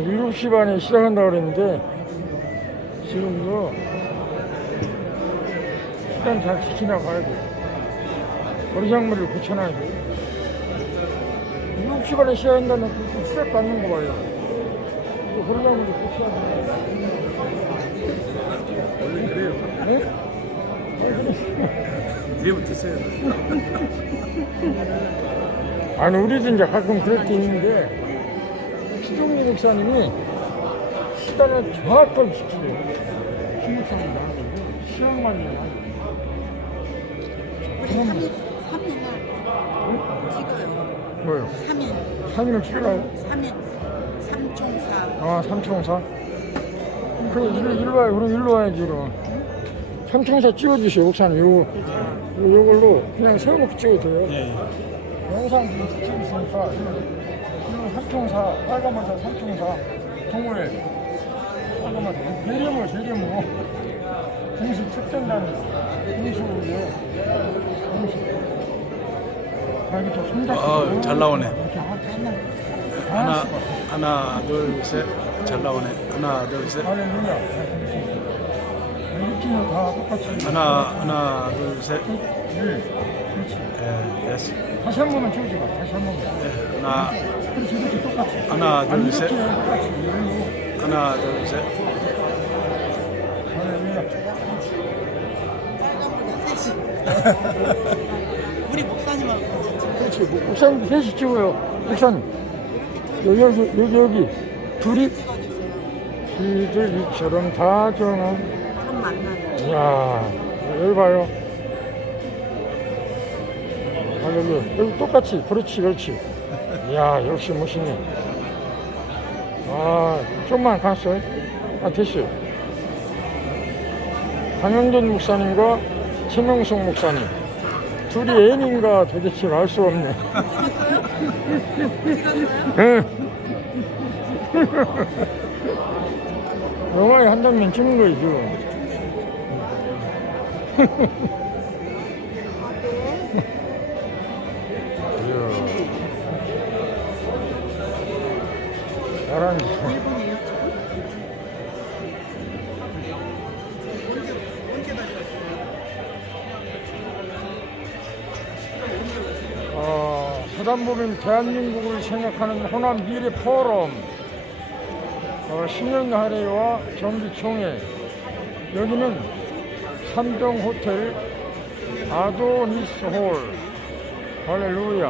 7시 반에 시작한다고 그랬는데 지금도 시간 잘 지키나 봐야 돼. 버리장물을 붙여놔야 돼. 7시 반에 시작한다면 그 시작 받는 거 봐요. 또 버리장물을 붙여야 돼. 원래 그래요. 네? 뒤에부터 써야 돼. 아니 우리도 이제 가끔 그럴 때 있는데 시종리 목사님이 시간을 정확하게 지키래요. 신목사님이 하고 시험관이 하고. 우리 3일 찍어요. 뭐요? 3일. 3일을 찍으라고? 3일. 삼총사. 아, 삼총사? 그럼 일로 와요. 그럼 일로 와야지, 그럼. 삼총사 찍어주세요, 목사님. 요걸로 그냥 세워놓고 찍어도 돼요. 예. 영상 찍으시니까, 이거 삼총사, 빨간만사 삼총사, 동호회, 빨간만사, 대림으로, 공수 특전단, 공수에, 공수. 아, 이게 또 손잡고. 잘 나오네. 이렇게 하나, 둘, 셋. 잘 나오네. 하나, 둘, 셋. 할렐루야. 느낌은 다 똑같이. 하나, 둘, 셋. 그렇지. 예, 됐어. 다시 한 번만 찍어줘 봐. 다시 한 번만. 예, 하나, 그렇지, 이렇게 똑같이. 하나, 둘, 아니, 셋. 이렇게 똑같이. 이걸로. 하나, 둘, 셋. 할렐루야. 빨간불 셋이. 우리 목사님하고 같이 찍어요. 그렇지. 목사님도 셋이 찍어요. 목사님. 여기. 둘이 시들이처럼 다정한. 한 만나요. 이야, 여기 봐요. 할렐루야. 여기 똑같이. 그렇지. 이야, 역시 멋있네. 아, 좀만 갔어요. 아, 됐어요. 강영전 목사님과 최명숙 목사님. 둘이 애인인가 도대체 알 수 없네. 응. 영화에 한 장면 찍는 거지. 잘하네. 일본이에요, 지금? 언제 가져왔어요? 사단법인 대한민국을 생각하는 호남 미래 포럼 10년 할애와 정기총회. 여기는 삼정 호텔 아도니스 홀. 할렐루야.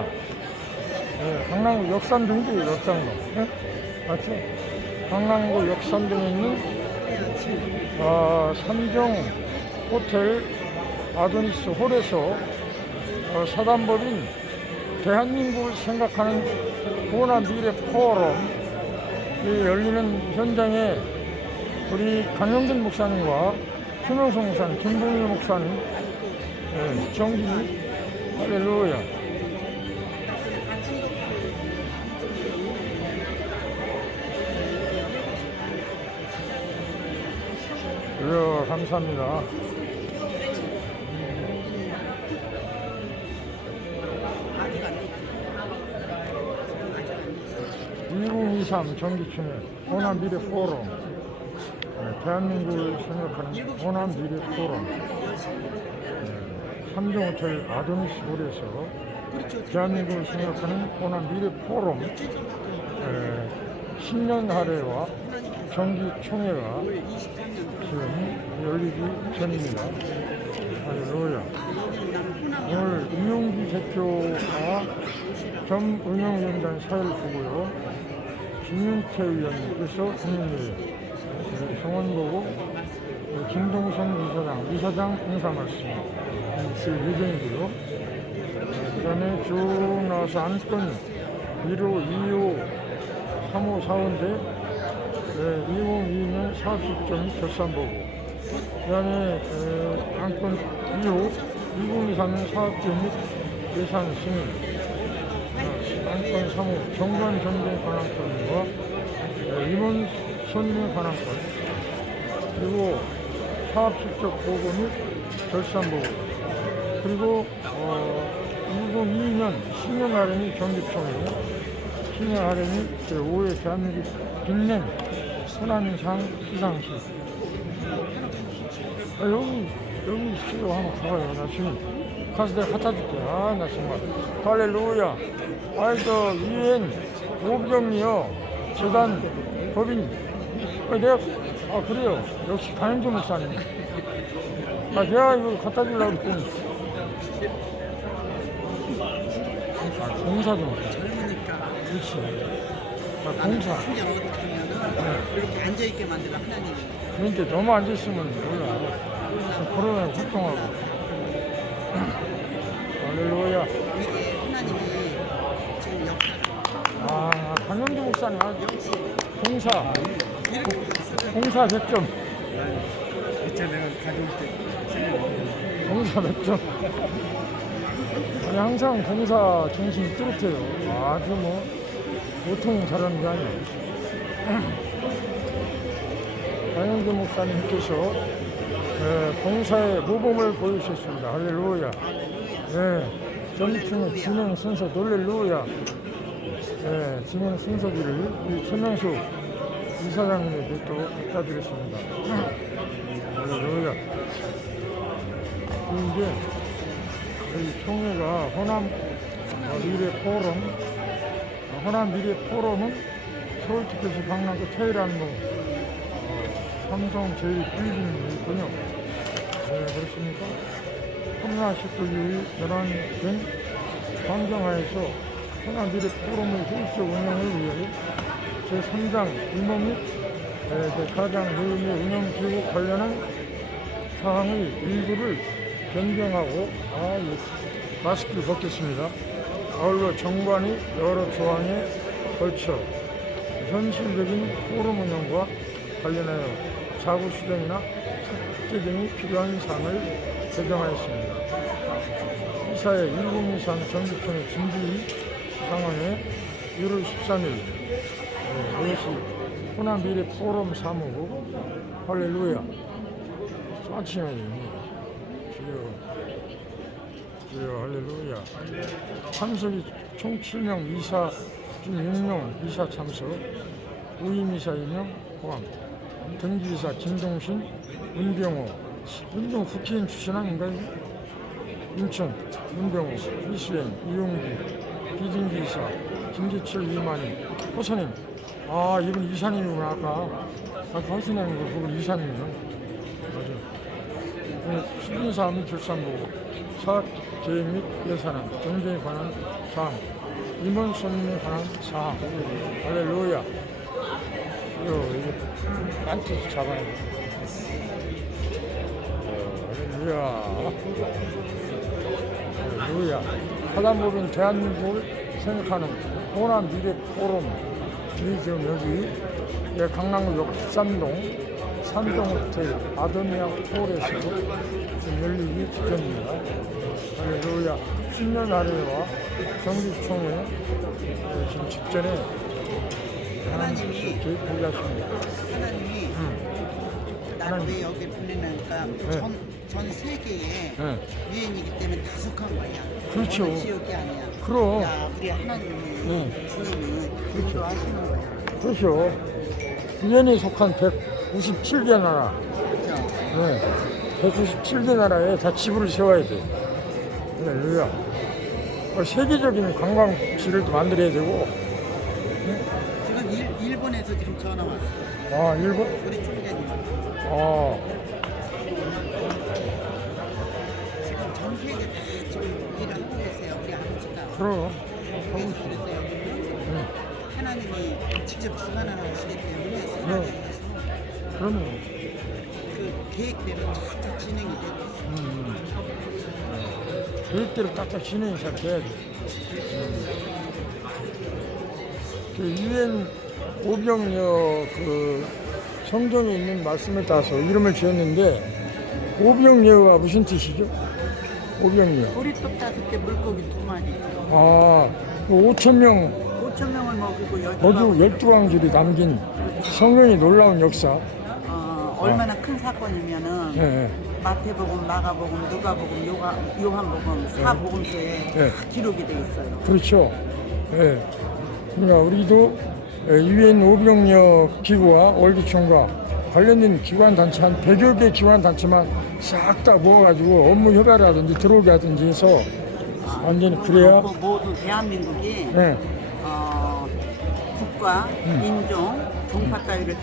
네, 강남구 역삼동이죠, 역삼동. 네? 맞죠? 강남구 역삼동에 있는 삼정 호텔 아도니스 홀에서 사단법인 대한민국을 생각하는 호남 미래 포럼이 열리는 현장에 우리 강영진 목사님과 최명성 목사님, 김봉일 목사님, 정기, 할렐루야. 이야, 감사합니다. 2023 정기총회 호남 미래 포럼. 대한민국을 생각하는 호남 미래 포럼. 삼정호텔 아도니스 홀에서 대한민국을 생각하는 호남 미래 포럼 10년 할애와 정기총회가 지금 열리기 전입니다. 할렐루야. 오늘 이용기 대표와 전운영위원장 사회를 두고요. 김윤태 의원님께서 국민의회, 성원보고 김동선 이사장 인사 말씀 있을 예정이고요. 그 다음에 쭉 나와서 안건 1호, 2호, 3호, 4호인데 2022년 사업시점 결산보고, 그 다음에 안건 2호 2023년 사업계획 및 예산 승인, 안건 3호 정관 전쟁 관할권과 임원 선임 관할권, 그리고 사업실적 보고 및 결산 보고, 그리고 2022년 10년 할애 및 정기총회, 신의 하렘이 제5회 대한민국 빛낸 호남상 시상식. 여기 있어요. 한번 가봐요. 나 지금 가서 내가 갖다 줄게. 아, 나 정말. 할렐루야. 아이고, 유엔 오병이요. 재단 법인. 내가, 그래요. 역시 강현주 목사님. 내가 이거 갖다 주려고 했더니. 공사 좀. 젊으니까 그렇지. 나는 공사. 성장 어디 가면은 이렇게 앉아있게 만들어 하나님이. 그런데 너무 앉아있으면 몰라. 코로나에 걱정하고. 할렐루야. 이게 하나님이 지금 역사를 강현주 목사님 아주 역시 공사 이렇게 있어요. 공사 100점. 이제 내가 가져올 때 공사 100점. 아니 항상 공사 정신이 뚜렷해요. 아주 뭐 보통 잘하는 게 아니에요. 강현주 목사님께서 공사의 모범을 보여주셨습니다. 할렐루야. 전층의 진행 순서 놀렐루야. 진행 순서지를 우리 최명수 이사장님에게 또 갖다 드렸습니다. 할렐루야. 이제 저희 총회가 호남 미래 포럼, 호남 미래 포럼은 서울특별시 강남구 테일안로 삼성 제1빌딩이 있군요. 그렇습니까? 코로나19 유의 전환된 환경하에서 호남 미래 포럼의 효율적 운영을 위해 제3장 임무 및 제4장 내용 및 운영 기구 관련한 사항의 일부를 변경하고 마스크를 벗겼습니다. 아울러 정관이 여러 조항에 걸쳐 현실적인 포럼 운영과 관련하여 자구 수정이나 삭제 등이 필요한 사항을 제정하였습니다. 이사회 1023 정기총회 준비 상황에 1월 13일 이것이 호남 미래 포럼 사무국 할렐루야 마치면 됩니다. 주여 할렐루야. 참석이 총 7명, 이사 중 6명 이사 참석, 우임이사 2명 포함, 등기이사 김동신, 문병호, 국회의원 출신 아닌가요? 인천, 문병호, 이수연, 이용기, 비등기이사, 김기철, 이만희, 호사님. 이분 이사님이구나. 아까 호사님이고 그분 이사님이요. 맞아. 수준사 및 결산보고, 사업 계획 및 예산안, 경쟁에 관한 사항, 임원 손님에 관한 사항. 할렐루야. 이거 만트 잡아야 돼. 할렐루야. 할렐루야. 하단법인 대한민국을 생각하는 호남 미래 포럼이 지금 여기 강남구 13동 산동호텔 아도니아 홀에서 지금 열리기 직전입니다. 할렐루야. 신년 아래와 정기총회 지금 직전에 하나님이 교육하게 하십니다. 하나님이 나를 왜 여기 보내니까 전 세계에 유엔이기 때문에 다 속한 거야. 그렇죠. 어느 지역이 아니야. 그럼. 야, 우리 하나님이 주님이 인도하시는 거야. 그렇죠. 유엔에 속한 197개 나라, 그렇죠? 197개 나라에 다 지부를 세워야 돼. 할렐루야. 세계적인 관광지를 만들어야 되고. 지금 일본에서 지금 전화 왔어. 일본? 우리 총장님. 지금 전 세계 다 지금 일을 하고 계세요. 우리 아버지가. 그럼. 그래서 여기는 하나님이 직접 주관을 하시기 때문에 생각을 하시고 그러면. 그 계획대로 쫙쫙 진행이 되고 계획대로 딱딱 진행이 잘 돼야지. 그 유엔 오병이어 그 성경에 있는 말씀에 따라서 이름을 지었는데 오병이어가 무슨 뜻이죠? 오병이어. 우리 또 5개 물고기 2마리 5,000명 5,000명을 먹이고 모두 12광줄이 남긴 성경의 놀라운 역사. 얼마나 큰 사건이면은 마태복음, 마가복음, 누가복음, 요한복음, 사복음서에 다 기록이 돼 있어요. 그렇죠. 그러니까 우리도 유엔 오병력 기구와 월기총과 관련된 기관 단체 한 100여 개 기관 단체만 싹 다 모아가지고 업무 협약이라든지 들어오게 하든지 해서 완전히 그래야 모두 대한민국이 네, 국가, 인종, 종파 따위를 다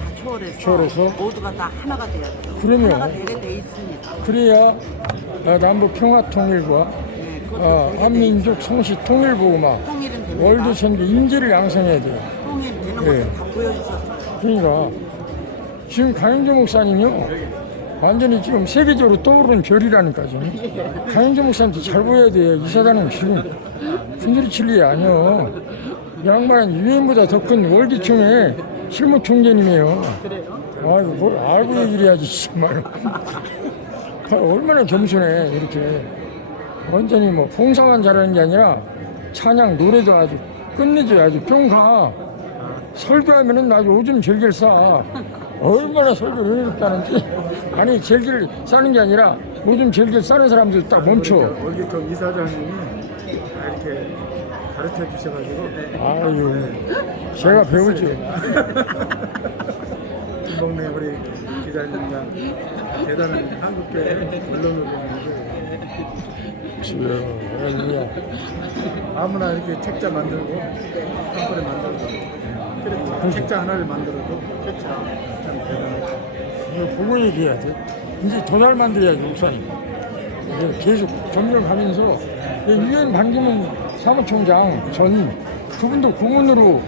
초월해서 모두가 다 하나가 돼야 돼요. 그럼요. 하나가 되게 돼 있습니다. 그래야 남북 평화 통일과 네, 그것도 되게 한민족 성시 통일보고마 통일은 됩니다. 월드 선교 인지를 양성해야 돼요. 통일 되는 네. 것도 다 보여주셨어요. 그러니까 지금 강영조 목사님이요 완전히 지금 세계적으로 떠오르는 별이라니까요. 강영조 목사님도 잘 보여야 돼요. 이사장님 지금 순수리 진리 아니요. 양반은 유엔보다 더 큰 월기총회 실무 총재님이에요. 아이고 뭘 알고 얘기를 해야지 정말. 얼마나 겸손해 이렇게. 완전히 뭐 봉사만 잘하는 게 아니라 찬양 노래도 아주 끝내줘요. 아주 평가 설교하면은 아주 오줌 절절 싸. 얼마나 설교를 이렇게 하는지. 아니 절절 싸는 게 아니라 오줌 절절 싸는 사람들 딱 멈춰. 월기통 이사장님이 다 이렇게 가르쳐 주셔가지고 아유 제가 배우죠. 김봉래 우리 기자님과 대단한 한국교회 언론을 할렐루야. 아무나 이렇게 책자 만들고 한 번에 만들고 그렇죠. 책자 하나를 만들어도 참 대단하죠. 이거 보고 얘기해야 돼. 이제 더 잘 만들어야지 목사님. 이제 계속 점령하면서 유엔 반기문 사무총장 전 그분도 고문으로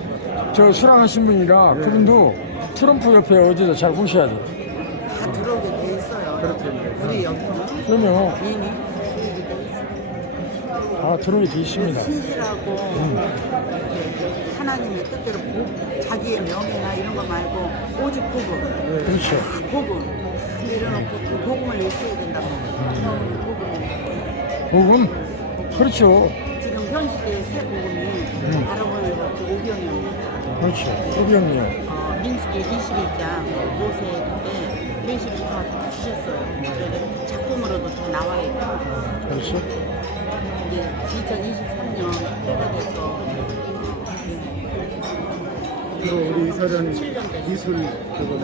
저 수락하신 분이라 그분도 트럼프 옆에 어디서 잘 보셔야 돼. 다 들어오게 돼 있어요. 그렇죠. 우리 여기는 그러면 이미 들어오게 돼 있어요. 다 들어오게 돼 있습니다. 신실하고 이렇게 하나님의 뜻대로 자기의 명예나 이런 거 말고 오직 복음, 그렇죠. 복음 내려놓고 그 복음을 외쳐야 된다고. 복음? 그렇죠. 지금 현 시대의 새 복음이 바로 그 오병이입니다. 그렇죠. 오병이요. 민수기 21장 모세 때 계시를 다 주셨어요. 그래서 작품으로도 다 나와 있고 그렇죠. 이제 2023년 해가 돼서 그리고 우리 이사장님 기술 그거는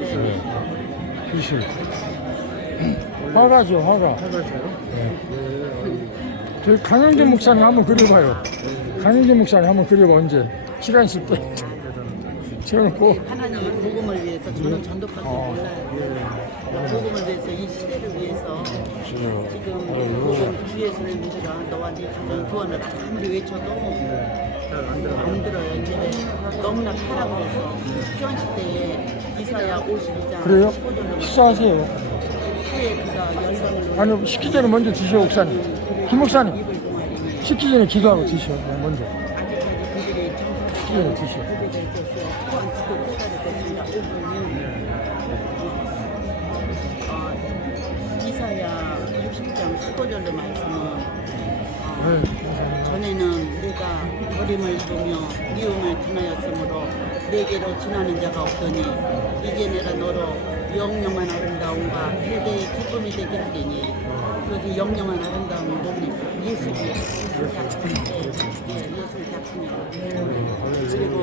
네. 기술. 화가죠, 화가. 하가세요? 저희 강영재 목사님 한번 그려봐요. 강영재 목사님 한번 그려봐 언제 시간 있을 때. 세워놓고 하나님의 복음을 위해서 저는 전도밖에 몰라요. 복음을 위해서 이 시대를 위해서 지금 복음 주예수를 믿으라 너와 네 주변 구원을 아무리 외쳐도 안 들어요. 이제 너무나 타락을 해서 현 시대에 이사야 52장 그래요? 15절로 식사하세요. 후에 그가 열방을 아니 식기 전에 먼저 드셔 목사님. 김 목사님 입을 동하리니 식기 전에 기도하고 드셔. 네, 먼저 아직까지 그들의 식기 전에 드셔. 정상이 될 것이요 또한 지도 깨달을 것이다. 이사야 60장 15절로 말씀은 네. 전에는 내가 버림을 입으며 미움을 당하였으므로 내게로 지나는 자가 없더니 이제 내가 너로 영영한 아름다움과 세대의 기쁨이 되게 하리니 그것이 영영한 아름다움이 뭡니까? 예수 작품이에요. 예수 작품이에요. 그리고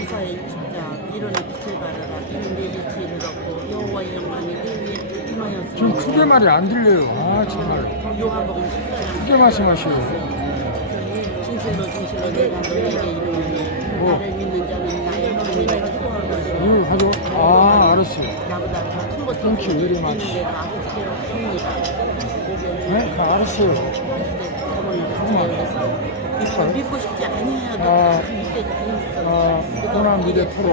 이사야 60장 일어나 빛을 발하라 이는 내 빛을 얻고 여호와의 영광이 내 위에 지금 임하였으니 크게 말이 안 들려요. 아 정말 요한복음 14장 크게 말씀하시오. 진실로 진실로 내가 너에게 이르노니 나를 믿는 자는 나의 하나님을 기도할 것이요 이거 가져. 아 알았어요. 나보다 더 큰 것도 Thank you very much. 있는 내가 아버지께로 줍니다. 네, 알았어요. 그래서 믿고 싶지 아니해도 아, 믿게 호남 미래 프로.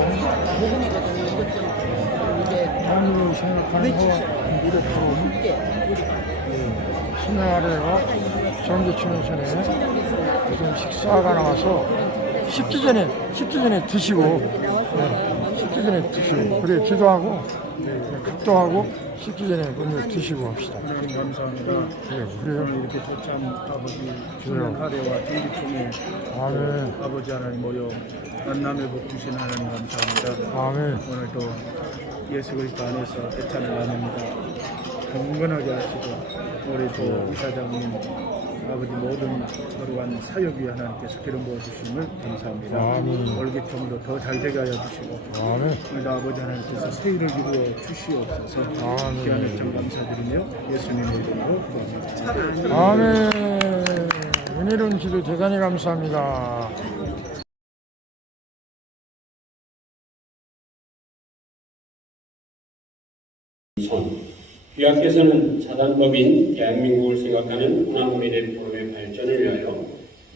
복음이거든요. 이것 좀 이제 하나님을 생각하는 미래 프로. 함께 신의 아래와 전기추는 전에 무슨 식사가 나와서 식기 전에 드시고 식기 전에 드시고 그래 기도하고 극도하고 식기 전에 먼저 드시고 합시다. 하나님 감사합니다. 그래요. 오늘 이렇게 도참 아버지 주년 하례와 전기총회 아멘. 아버지 하나님 모여 만남의 복 주신 하나님 감사합니다. 아멘. 오늘 또 예수 그리스도 안에서 애찬을 나눕니다. 경건하게 하시고 우리 또 이사장님 아버지 모든 거룩한 사역 위에 하나님께서 기름 부어주심을 감사합니다. 아멘. 월계통도 더 잘 되게 하여 주시고 아멘. 우리 아버지 하나님께서 세일을 이루어 주시옵소서. 아멘. 귀한 일정 감사드리며 예수님의 이름으로 기도합니다. 아멘. 은혜로운 기도 대단히 감사합니다. 귀하께서는 사단법인 대한민국을 생각하는 문화미래 포럼의 발전을 위하여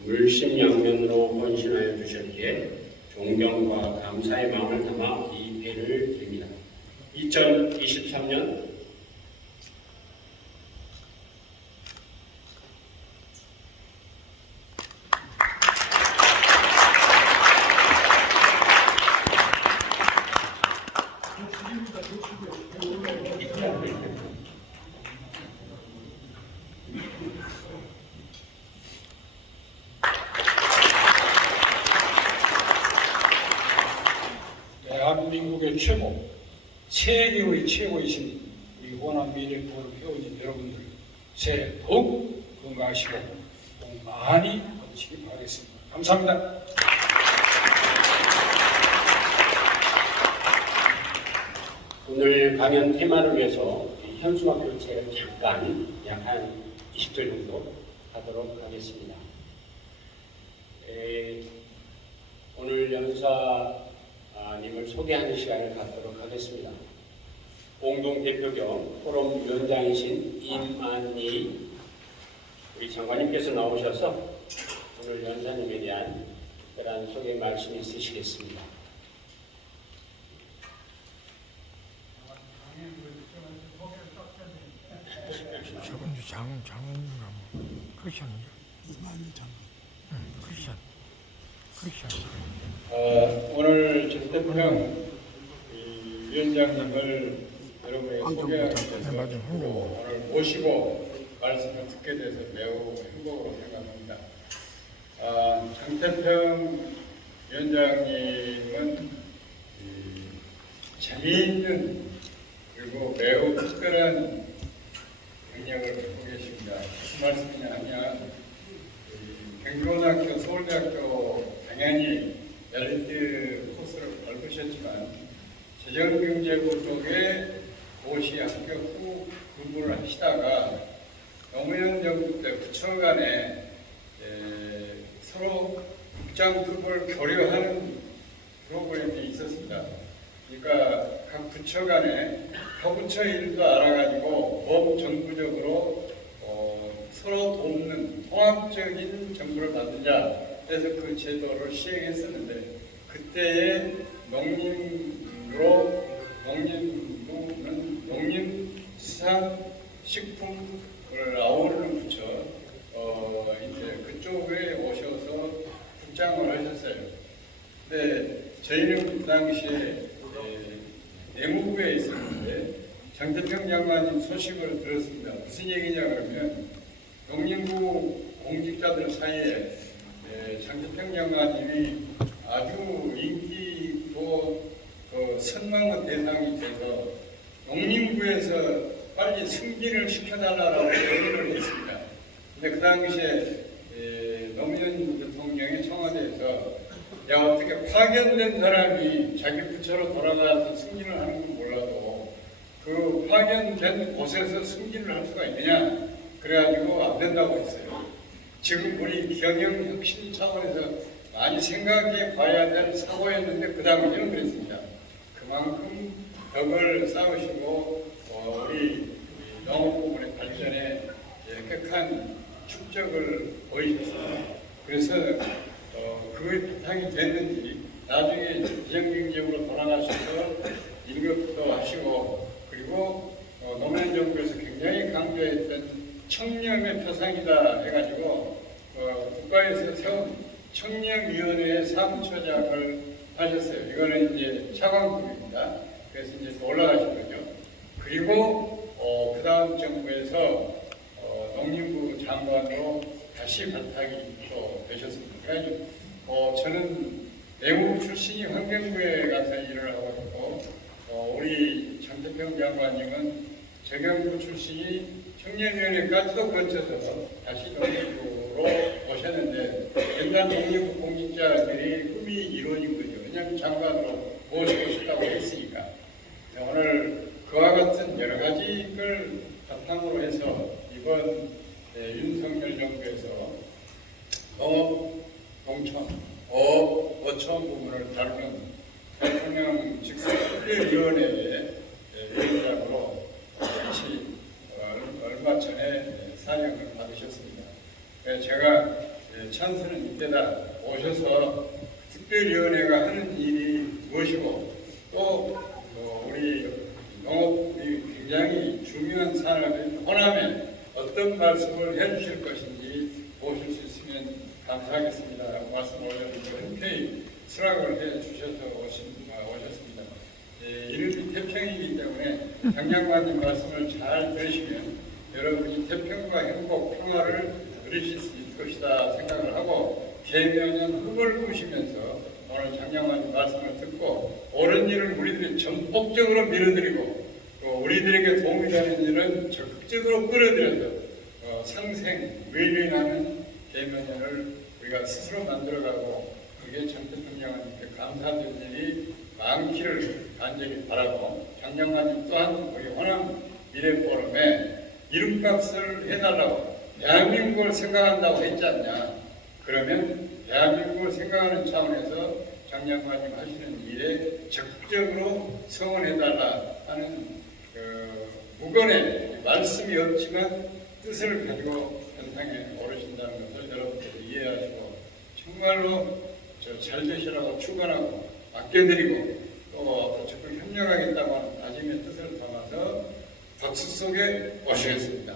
물심양면으로 헌신하여 주셨기에 존경과 감사의 마음을 담아 이 배를 드립니다. 2023년 대한민국의 최고, 세계의 최고이신 우리 호남 미래포럼 회원진 여러분들 새해 더욱 건강하시고 복 많이 받으시기 바라겠습니다. 감사합니다. 오늘 강연 테마를 위해서 현수막 교체를 잠깐 약 한 20절 정도 하도록 하겠습니다. 오늘 연사님을 소개하는 시간을 갖도록 하겠습니다. 공동대표 겸 포럼 위원장이신 임안희 우리 장관님께서 나오셔서 오늘 연사님에 대한 특별한 소개 말씀이 있으시겠습니다. 저분도 장인가 뭐 크리스천인가? 크리스천. 오늘 정태평 위원장님을 여러분에게 소개하기 네, 맞아요. 위해서 흥미로워요. 오늘 모시고 말씀을 듣게 돼서 매우 행복으로 생각합니다. 정태평 위원장님은 재미있는 그리고 매우 특별한 능력을 갖고 계십니다. 무슨 말씀이냐 하면 경기고등학교, 서울대학교 당연히 엘리트 코스를 밟으셨지만 재정경제부 쪽에 고시 합격 후 공부를 하시다가 노무현 정부 때 부처 간에 서로 국장급을 교류하는 프로그램이 있었습니다. 그러니까 각 부처 간에 타부처 일도 알아가지고 범정부적으로 서로 돕는 통합적인 정부를 만들자 해서 그 제도를 시행했었는데 그때의 농림수산식품을 아우르는 부처 이제 그쪽에 오셔서 국장을 하셨어요. 근데 저희는 그 당시에 내무부에 있었는데 장태평 장관님 소식을 들었습니다. 무슨 얘기냐 그러면 농림부 공직자들 사이에 장태평 장관님이 아주 인기 있고 선망의 대상이 돼서 농림부에서 빨리 승진을 시켜달라고 얘기를 했습니다. 근데 그 당시에 노무현 대통령이 청와대에서 야 어떻게 파견된 사람이 자기 부처로 돌아가서 승진을 하는 건 몰라도 그 파견된 곳에서 승진을 할 수가 있느냐 그래가지고 안 된다고 했어요. 지금 우리 경영혁신 차원에서 많이 생각해 봐야 될 사고였는데 그 당시에는 그랬습니다. 그만큼 덕을 쌓으시고 우리 농업부문의 발전에 획획한 축적을 보이셨습니다. 그래서 그게 바탕이 됐는지 나중에 비정경제적으로 돌아가셔서 임급도 하시고 그리고 노무현 정부에서 굉장히 강조했던 청렴의 표상이다 해가지고 국가에서 세운 청렴위원회의 사무처장을 하셨어요. 이거는 이제 차관급입니다. 그래서 이제 또 올라가신 거죠. 그리고 그 다음 정부에서 농림부 장관으로 다시 발탁이 또 되셨습니다. 그래가지고 저는 내무부 출신이 환경부에 가서 일을 하고 있고 우리 장태평 장관님은 재경부 출신이 청년위원회까지도 거쳐서 다시 독립으로 오셨는데 옛날 독립부 공직자들이 꿈이 이루어진 거죠. 왜냐하면 장관으로 모시고 싶다고 했으니까. 오늘 그와 같은 여러 가지 걸 바탕으로 해서 이번 윤석열 정부에서 농업, 농촌, 어업, 어촌 부분을 다루는 대통령 직속 특별위원회의 위원장으로 같이 얼마 전에 사령을 받으셨습니다. 제가 찬스는 이때다 오셔서 특별위원회가 하는 일이 무엇이고 또 우리 농업이 굉장히 중요한 산업인 호남에 어떤 말씀을 해주실 것인지 모실 수 있으면 감사하겠습니다라고 말씀을 올렸는데 흔쾌히 수락을 해주셔서 오셨습니다. 이름이 태평이기 때문에 장 장관님 말씀을 잘 들으시면 여러분이 태평과 행복, 평화를 누리실 수 있을 것이다 생각을 하고 개묘년 흙을 꾸시면서 오늘 장 장관님 말씀을 듣고 옳은 일을 우리들이 전폭적으로 밀어드리고 또 우리들에게 도움이 되는 일은 적극적으로 끌어들여서 상생, 의미나는 개묘년을 우리가 스스로 만들어가고 그게 전 대통령한테 감사드릴 일이 많기를 간절히 바라고 장 장관님 또한 우리 호남 미래포럼에 이름값을 해달라고 대한민국을 생각한다고 했지 않냐. 그러면 대한민국을 생각하는 차원에서 장 장관님 하시는 일에 적극적으로 성원해달라 하는 무건의 말씀이 없지만 뜻을 가지고 현상에 오르신다는 것을 여러분께서 이해하시고 정말로 잘 되시라고 축원하고 아껴드리고 또 적극 협력하겠다고 하는 다짐의 뜻을 담아서 박수 속에 모시겠습니다.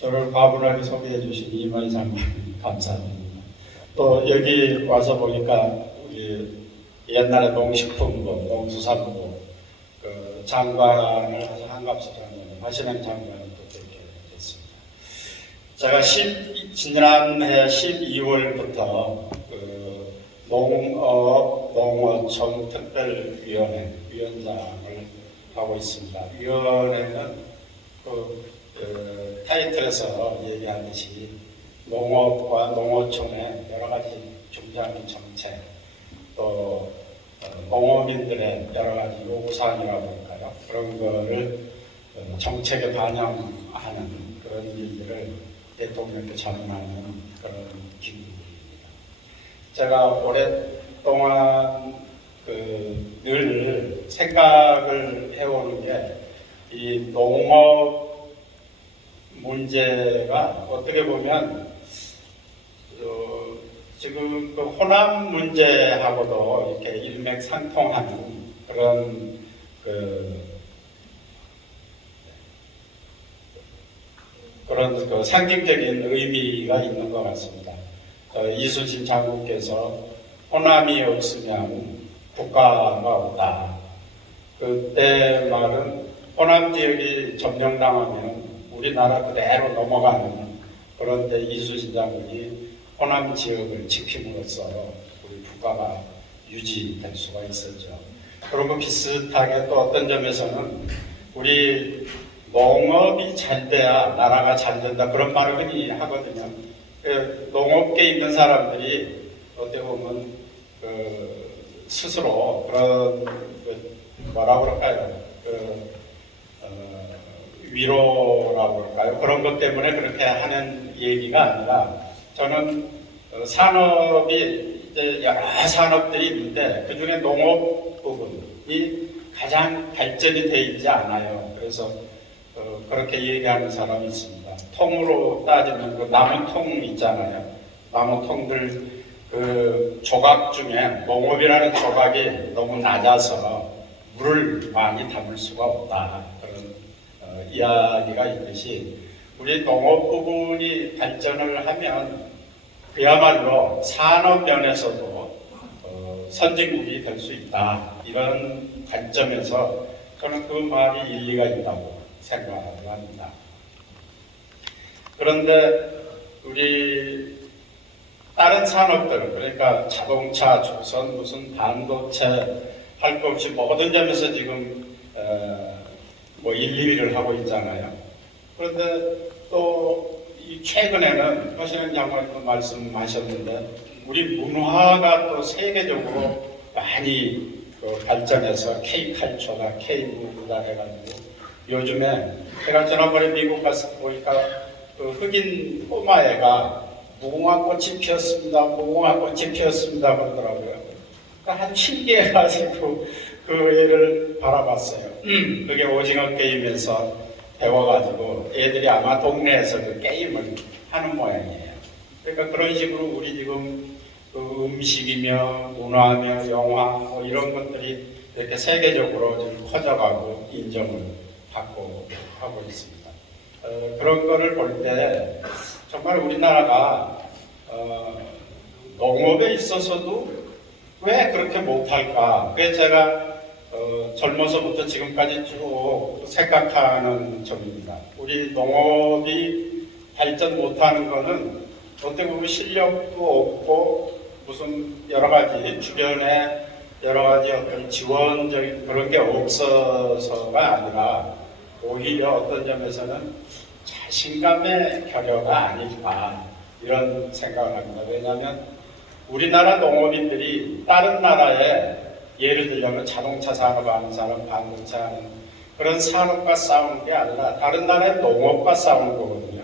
저를 과분하게 소개해 주신 이만희 장관님 감사드립니다. 또 여기 와서 보니까 우리 옛날에 농식품부, 농수산부 그 장관을 아주 한갑수 장관, 하시는 장관을 또 뵙게 됐습니다. 제가 지난해 12월부터 그 농업, 농어촌 특별위원회 위원장을 하고 있습니다. 위원회는 타이틀에서 얘기하듯이 농업과 농어촌의 여러 가지 중장기 정책, 또 농어민들의 여러 가지 요구사항이라고 할까요? 그런 거를 정책에 반영하는 그런 일들을 대통령께 전하는 그런 기구입니다. 제가 오랫동안 늘 생각을 해오는 게 이 농업 문제가 어떻게 보면 지금 그 호남 문제하고도 이렇게 일맥상통하는 그런 그런 상징적인 의미가 있는 것 같습니다. 이순신 장군께서 호남이 없으면 국가가 없다. 그때 말은 호남 지역이 점령당하면 우리나라 그대로 넘어가는, 그런데 이순신 장군이 호남 지역을 지킴으로써 우리 국가가 유지될 수가 있었죠. 그리고 비슷하게 또 어떤 점에서는 우리 농업이 잘 돼야 나라가 잘 된다 그런 말을 흔히 하거든요. 농업계에 있는 사람들이 어떻게 보면 스스로 그런 뭐라 그럴까요? 위로라고 그럴까요? 그런 것 때문에 그렇게 하는 얘기가 아니라 저는 산업이 이제 여러 산업들이 있는데 그 중에 농업 부분이 가장 발전이 돼 있지 않아요. 그래서 그렇게 얘기하는 사람이 있습니다. 통으로 따지면 그 나무 통 있잖아요. 나무 통들 그 조각 중에 농업이라는 조각이 너무 낮아서 물을 많이 담을 수가 없다. 그런 이야기가 있듯이 우리 농업 부분이 발전을 하면 그야말로 산업 면에서도 선진국이 될 수 있다. 이런 관점에서 저는 그 말이 일리가 있다고 생각합니다. 그런데 우리 다른 산업들, 그러니까 자동차, 조선, 무슨 반도체 할 것 없이 모든 점에서 지금 뭐 1, 2위를 하고 있잖아요. 그런데 또 이 최근에는 허신영 장관님도 말씀하셨는데 우리 문화가 또 세계적으로 많이 발전해서 K칼처가 K무브가 해가지고 요즘에 제가 지난번에 미국 갔을 때 보니까 그 흑인 꼬마애가 무궁화꽃이 피었습니다. 무궁화꽃이 피었습니다. 그러더라고요. 그러니까 한 신기해 가지고 그 애를 바라봤어요. 그게 오징어 게임에서 배워가지고 애들이 아마 동네에서 그 게임을 하는 모양이에요. 그러니까 그런 식으로 우리 지금 그 음식이며 문화며 영화 뭐 이런 것들이 이렇게 세계적으로 좀 커져가고 인정을 받고 하고 있습니다. 그런 거를 볼 때 정말 우리나라가 농업에 있어서도 왜 그렇게 못할까? 그게 제가 젊어서부터 지금까지 쭉 생각하는 점입니다. 우리 농업이 발전 못하는 거는 어떻게 보면 실력도 없고 무슨 여러 가지 주변에 여러 가지 어떤 지원적인 그런 게 없어서가 아니라 오히려 어떤 점에서는 자신감의 결여가 아닐까 이런 생각을 합니다. 왜냐하면 우리나라 농업인들이 다른 나라에 예를 들자면 자동차 산업하는 사람, 반도체 하는 그런 산업과 싸우는 게 아니라 다른 나라의 농업과 싸우는 거거든요.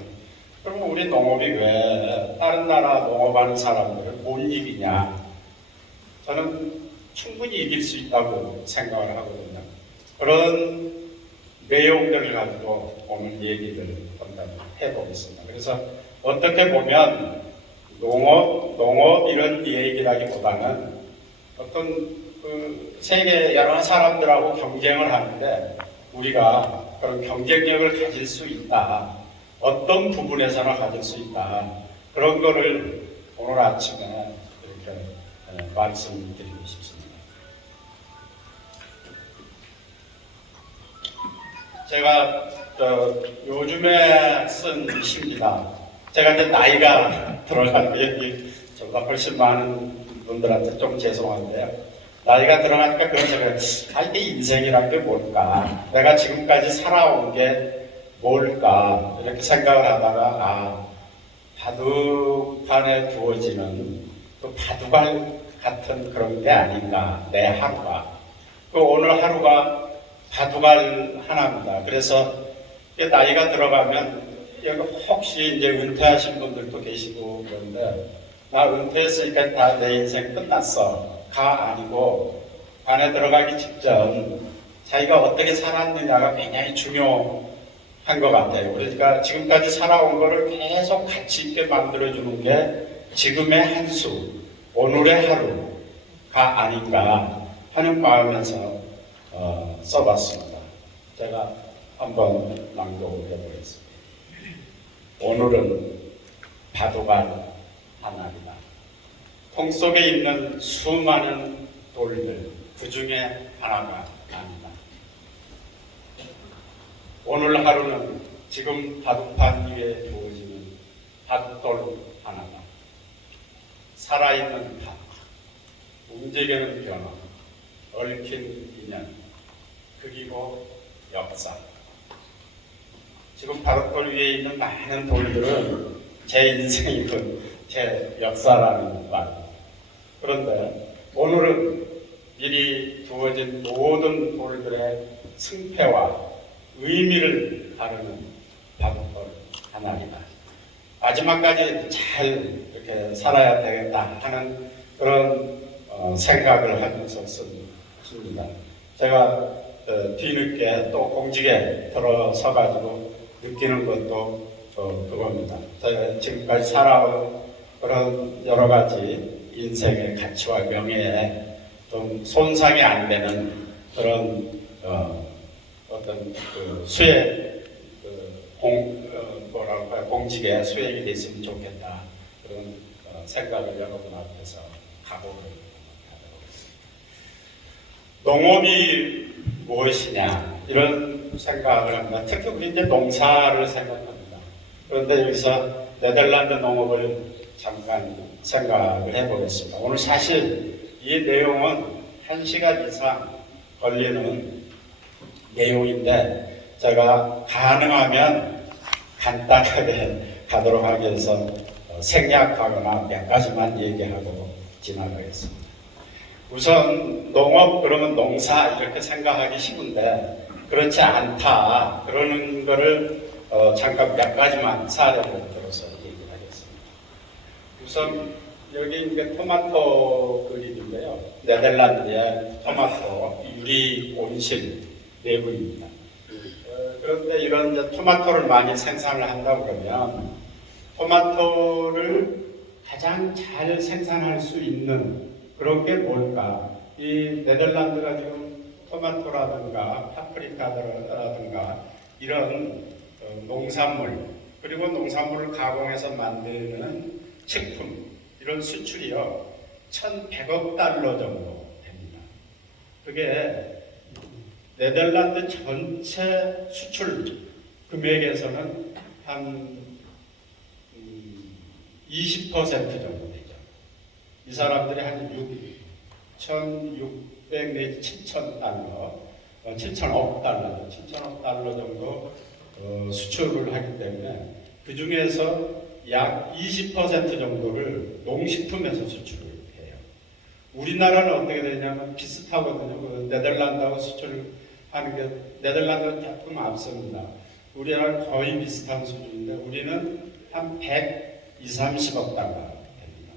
그러면 우리 농업이 왜 다른 나라 농업하는 사람들을 못 이기냐? 저는 충분히 이길 수 있다고 생각을 하거든요. 그런 내용들을 가지고 오늘 얘기를 한번 해보겠습니다. 그래서 어떻게 보면 농업 이런 얘기라기보다는 어떤 그 세계 여러 사람들하고 경쟁을 하는데 우리가 그런 경쟁력을 가질 수 있다. 어떤 부분에서나 가질 수 있다. 그런 거를 오늘 아침에 이렇게 말씀드리고 싶습니다. 제가 요즘에 쓴 시입니다. 제가 이제 나이가 들어가는데 저보다 훨씬 많은 분들한테 좀 죄송한데요. 나이가 들어가니까 그런 생각을 이게 인생이란 게 뭘까? 내가 지금까지 살아온 게 뭘까? 이렇게 생각을 하다가 바둑판에 두어지는 또 바둑알 같은 그런 게 아닌가 내 하루가. 그 오늘 하루가 바둑알 하나입니다. 그래서 나이가 들어가면 여기 혹시 이제 은퇴하신 분들도 계시고 그런데 나 은퇴했으니까 다 내 인생 끝났어. 가 아니고 안에 들어가기 직전 자기가 어떻게 살았느냐가 굉장히 중요한 것 같아요. 그러니까 지금까지 살아온 거를 계속 가치 있게 만들어주는 게 지금의 한수, 오늘의 하루가 아닌가 하는 마음에서 써봤습니다. 제가 한번 낭독을 해보겠습니다. 오늘은 바둑알 하나이다. 통 속에 있는 수많은 돌들 그 중에 하나가 아니다. 오늘 하루는 지금 바둑판 위에 두어지는 바둑돌 하나다. 살아있는 탑, 움직이는 변화, 얽힌 인연, 그리고 역사. 지금 바로돌 위에 있는 많은 돌들은 제 인생이든 제 역사라는 말. 그런데 오늘은 미리 두어진 모든 돌들의 승패와 의미를 다루는 바로돌 하나이다. 마지막까지 잘 이렇게 살아야 되겠다 하는 그런 생각을 하면서 씁니다. 제가 뒤늦게 또 공직에 들어서 가지고 느끼는 것도 그겁니다. 제가 지금까지 살아온 그런 여러 가지 인생의 가치와 명예에 좀 손상이 안 되는 그런 어떤 그 수혜 공직에 수행이 됐으면 좋겠다 그런 생각을 여러분 앞에서 각오를 하도록 하겠습니다. 농업이 무엇이냐 이런 생각을 합니다. 특히 우리 이제 농사를 생각합니다. 그런데 여기서 네덜란드 농업을 잠깐 생각을 해보겠습니다. 오늘 사실 이 내용은 1시간 이상 걸리는 내용인데 제가 가능하면 간단하게 가도록 하기 위해서 생략하거나 몇 가지만 얘기하고 지나가겠습니다. 우선 농업 그러면 농사 이렇게 생각하기 쉬운데 그렇지 않다 그러는 거를 잠깐 몇 가지만 사례를 들어서 얘기를 하겠습니다. 우선 여기 이게 토마토 그림인데요. 네덜란드의 토마토 유리 온실 내부입니다. 그런데 이런 이제 토마토를 많이 생산을 한다고 그러면 토마토를 가장 잘 생산할 수 있는 그런 게 뭘까? 이 네덜란드가 지금 토마토라든가 파프리카라든가 이런 농산물 그리고 농산물을 가공해서 만드는 식품 이런 수출이요 1,100억 달러 정도 됩니다. 그게 네덜란드 전체 수출 금액에서는 한 20% 정도 되죠. 이 사람들이 한 1,600 내지 7,000달러, 7,000억 달러, 7,000억 달러 정도 수출을 하기 때문에 그 중에서 약 20% 정도를 농식품에서 수출을 해요. 우리나라는 어떻게 되냐면 비슷하거든요. 그 네덜란드하고 수출하는 게 네덜란드는 조금 앞섭니다. 우리나라는 거의 비슷한 수준인데 우리는 한 120~130억 달러 됩니다.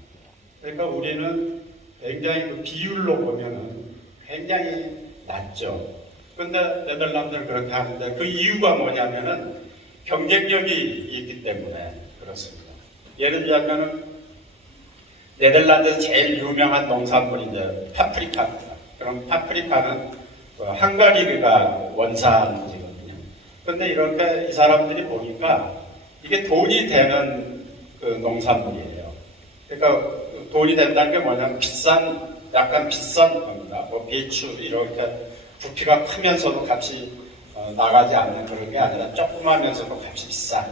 그러니까 우리는 굉장히 그 비율로 보면은 굉장히 낮죠. 근데 네덜란드는 그렇게 하는데 그 이유가 뭐냐면은 경쟁력이 있기 때문에 그렇습니다. 예를 들자면은 네덜란드에서 제일 유명한 농산물이 이제 파프리카입니다. 그럼 파프리카는 헝가리가 원산지거든요. 근데 이렇게 이 사람들이 보니까 이게 돈이 되는 그 농산물이에요. 그러니까 돈이 된다는 게 뭐냐면 약간 비싼 겁니다. 뭐 배추 이렇게 부피가 크면서도 값이 나가지 않는 그런 게 아니라 조그마하면서도 값이 비싼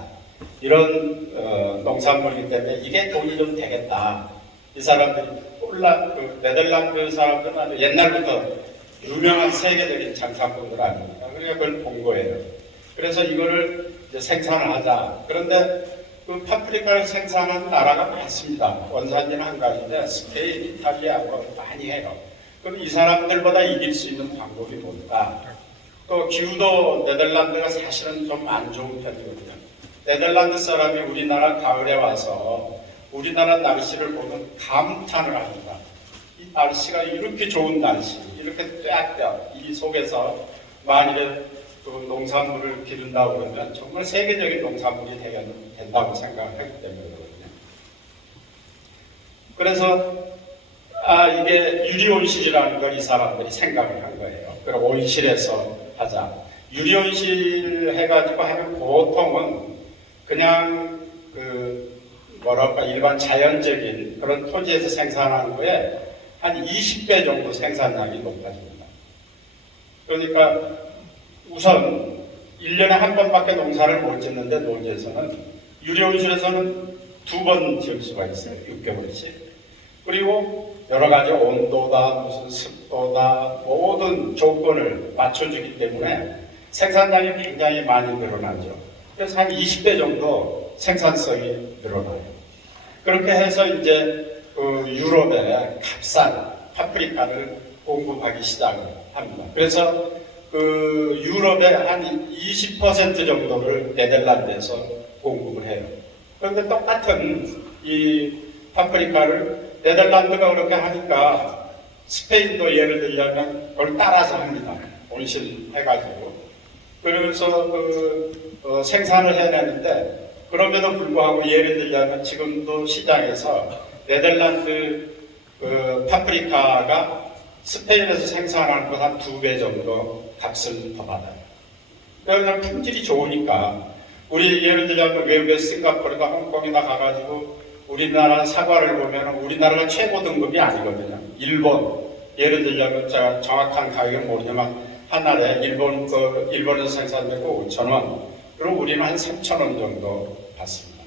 이런 농산물이기 때문에 이게 돈이 좀 되겠다. 이 사람들이 그 네덜란드 사람들은 아주 옛날부터 유명한 세계적인 장사꾼들 아닙니까? 그러니까 그걸 본 거예요. 그래서 이거를 이제 생산을 하자. 그런데 그 파프리카를 생산하는 나라가 많습니다. 원산지는 한 가지인데 스페인, 이탈리아 뭐 많이 해요. 그럼 이 사람들보다 이길 수 있는 방법이 뭘까? 또 기후도 네덜란드가 사실은 좀 안 좋은 편이거든요. 네덜란드 사람이 우리나라 가을에 와서 우리나라 날씨를 보면 감탄을 합니다. 이 날씨가 이렇게 좋은 날씨, 이렇게 떼악떼악 이 속에서 만일에 그 농산물을 기른다고 그러면 정말 세계적인 농산물이 된다고 생각하기 때문에 그렇거든요. 그래서 이게 유리온실이라는 걸 이 사람들이 생각을 한 거예요. 그럼 온실에서 하자. 유리온실 해가지고 하면 보통은 그냥 일반 자연적인 그런 토지에서 생산하는 거에 한 20배 정도 생산량이 높아집니다. 그러니까 우선 1년에 한 번밖에 농사를 못 짓는데 농지에서는 유리온실에서는 2번 지을 수가 있어요. 6개월씩. 그리고 여러 가지 온도다, 무슨 습도다, 모든 조건을 맞춰주기 때문에 생산량이 굉장히 많이 늘어나죠. 그래서 한 20배 정도 생산성이 늘어나요. 그렇게 해서 이제 그 유럽에 값싼 파프리카를 공급하기 시작을 합니다. 그래서 그 유럽의 한 20% 정도를 네덜란드에서 공급을 해요. 그런데 똑같은 이 파프리카를 네덜란드가 그렇게 하니까 스페인도 예를 들자면 그걸 따라서 합니다. 온실해가지고. 그래서 생산을 해내는데 그럼에도 불구하고 예를 들자면 지금도 시장에서 네덜란드 파프리카가 스페인에서 생산하는 것 한 2배 정도 값을 더 받아요. 그냥 품질이 좋으니까 우리 예를 들자면 외국에 싱가포르나 홍콩이나 가가지고 우리나라 사과를 보면 우리나라가 최고 등급이 아니거든요. 일본 예를 들자면 제가 정확한 가격은 모르지만 한 알에 일본에서 생산되고 5,000원, 그리고 우리는 한 3,000원 정도 받습니다.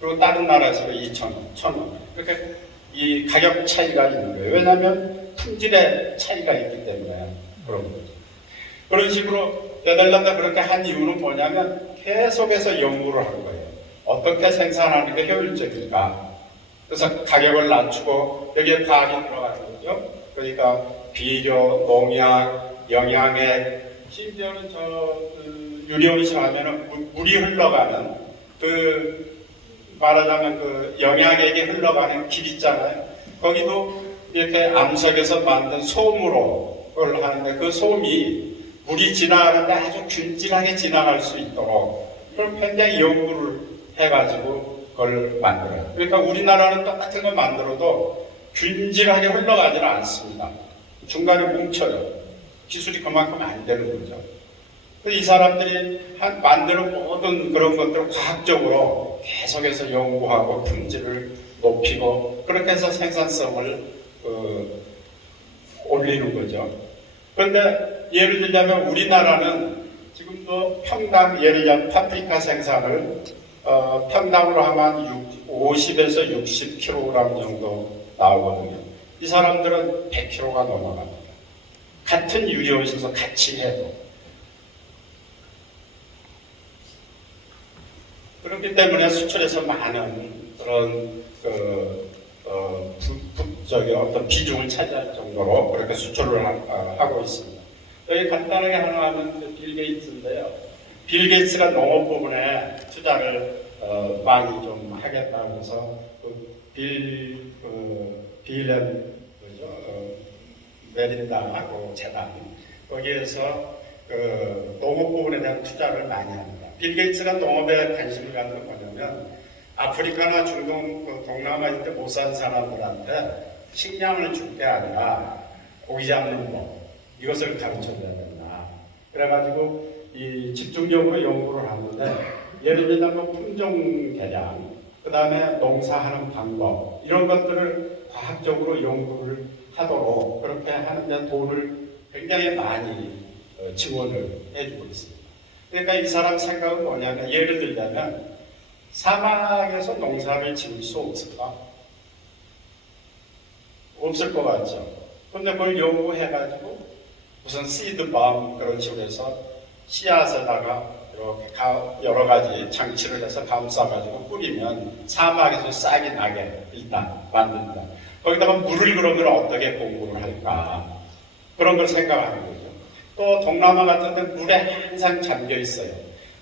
그리고 다른 나라에서 2,000원, 1,000원 이렇게 이 가격 차이가 있는 거예요. 왜냐하면 품질의 차이가 있기 때문에 그런 거죠. 그런 식으로 네덜란드 그렇게 한 이유는 뭐냐면 계속해서 연구를 한 거예요. 어떻게 생산하는 게 효율적일까? 그래서 가격을 낮추고 여기에 과학이 들어가는 거죠. 그러니까 비료, 농약, 영양액, 심지어는 유리온실 하면은 물이 흘러가는 말하자면 영양액이 흘러가는 길 있잖아요. 거기도 이렇게 암석에서 만든 솜으로 그걸 하는데 그 솜이 물이 지나가는데 아주 균질하게 지나갈 수 있도록 그걸 굉장히 연구를 해가지고 그걸 만들어요. 그러니까 우리나라는 똑같은 거 만들어도 균질하게 흘러가지는 않습니다. 중간에 뭉쳐요. 기술이 그만큼 안 되는 거죠. 이 사람들이 만드는 모든 그런 것들을 과학적으로 계속해서 연구하고 품질을 높이고 그렇게 해서 생산성을 올리는 거죠. 그런데 예를 들자면 우리나라는 지금도 평당 예를 들자면 파프리카 생산을 평당으로 하면 50에서 60kg 정도 나오거든요. 이 사람들은 100kg가 넘어갑니다. 같은 유리온실에서 같이 해도. 그렇기 때문에 수출에서 많은 그런 어떤 비중을 차지할 정도로 그렇게 수출을 하고 있습니다. 여기 간단하게 하나 하면 빌 게이츠인데요. 빌 게이츠가 농업 부분에 투자를 많이 좀 하겠다고 해서 메린다하고 재단 거기에서 농업 부분에 대한 투자를 많이 합니다. 빌 게이츠가 농업에 관심을 갖는 건 뭐냐면 아프리카나 중동, 동남아 이때 못 사는 사람들한테 식량을 줄 게 아니라 고기 잡는 법 이것을 가르쳐줘야 된다. 그래가지고 이 집중적으로 연구를 하는데 예를 들자면 품종 개량, 그 다음에 농사하는 방법 이런 것들을 과학적으로 연구를 하도록 그렇게 하는데 돈을 굉장히 많이 지원을 해주고 있습니다. 그러니까 이 사람 생각은 뭐냐면 예를 들자면 사막에서 농사를 지을 수 없을까? 없을 것 같죠. 근데 그걸 연구해가지고 무슨 시드밤 그런 식으로 해서 씨앗에다가 이렇게 여러 가지 장치를 해서 감싸가지고 뿌리면 사막에서 싹이 나게 일단 만듭니다. 거기다가 물을 그러면 어떻게 공급을 할까? 그런 걸 생각하는 거죠. 또 동남아 같은 데 물에 항상 잠겨 있어요.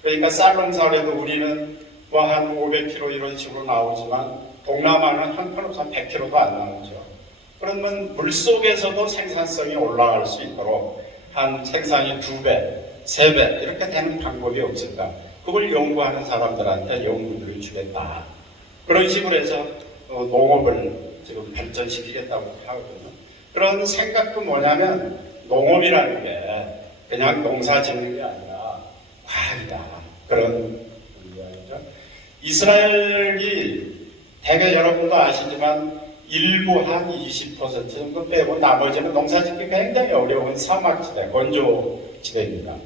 그러니까 쌀 농사를 해도 우리는 뭐 한 500kg 이런 식으로 나오지만 동남아는 한편으로서 100kg도 안 나오죠. 그러면 물 속에서도 생산성이 올라갈 수 있도록 한 생산이 2배, 3배 이렇게 되는 방법이 없을까? 그걸 연구하는 사람들한테 연구들을 주겠다. 그런 식으로 해서 농업을 지금 발전시키겠다고 하거든요. 그런 생각도 뭐냐면 농업이라는 게 그냥 농사 짓는 게 아니라 과학이다. 그런 이야기죠. 이스라엘이 대개 여러분도 아시지만 일부 한 20% 정도 빼고 나머지는 농사 짓기 굉장히 어려운 사막지대, 건조지대입니다.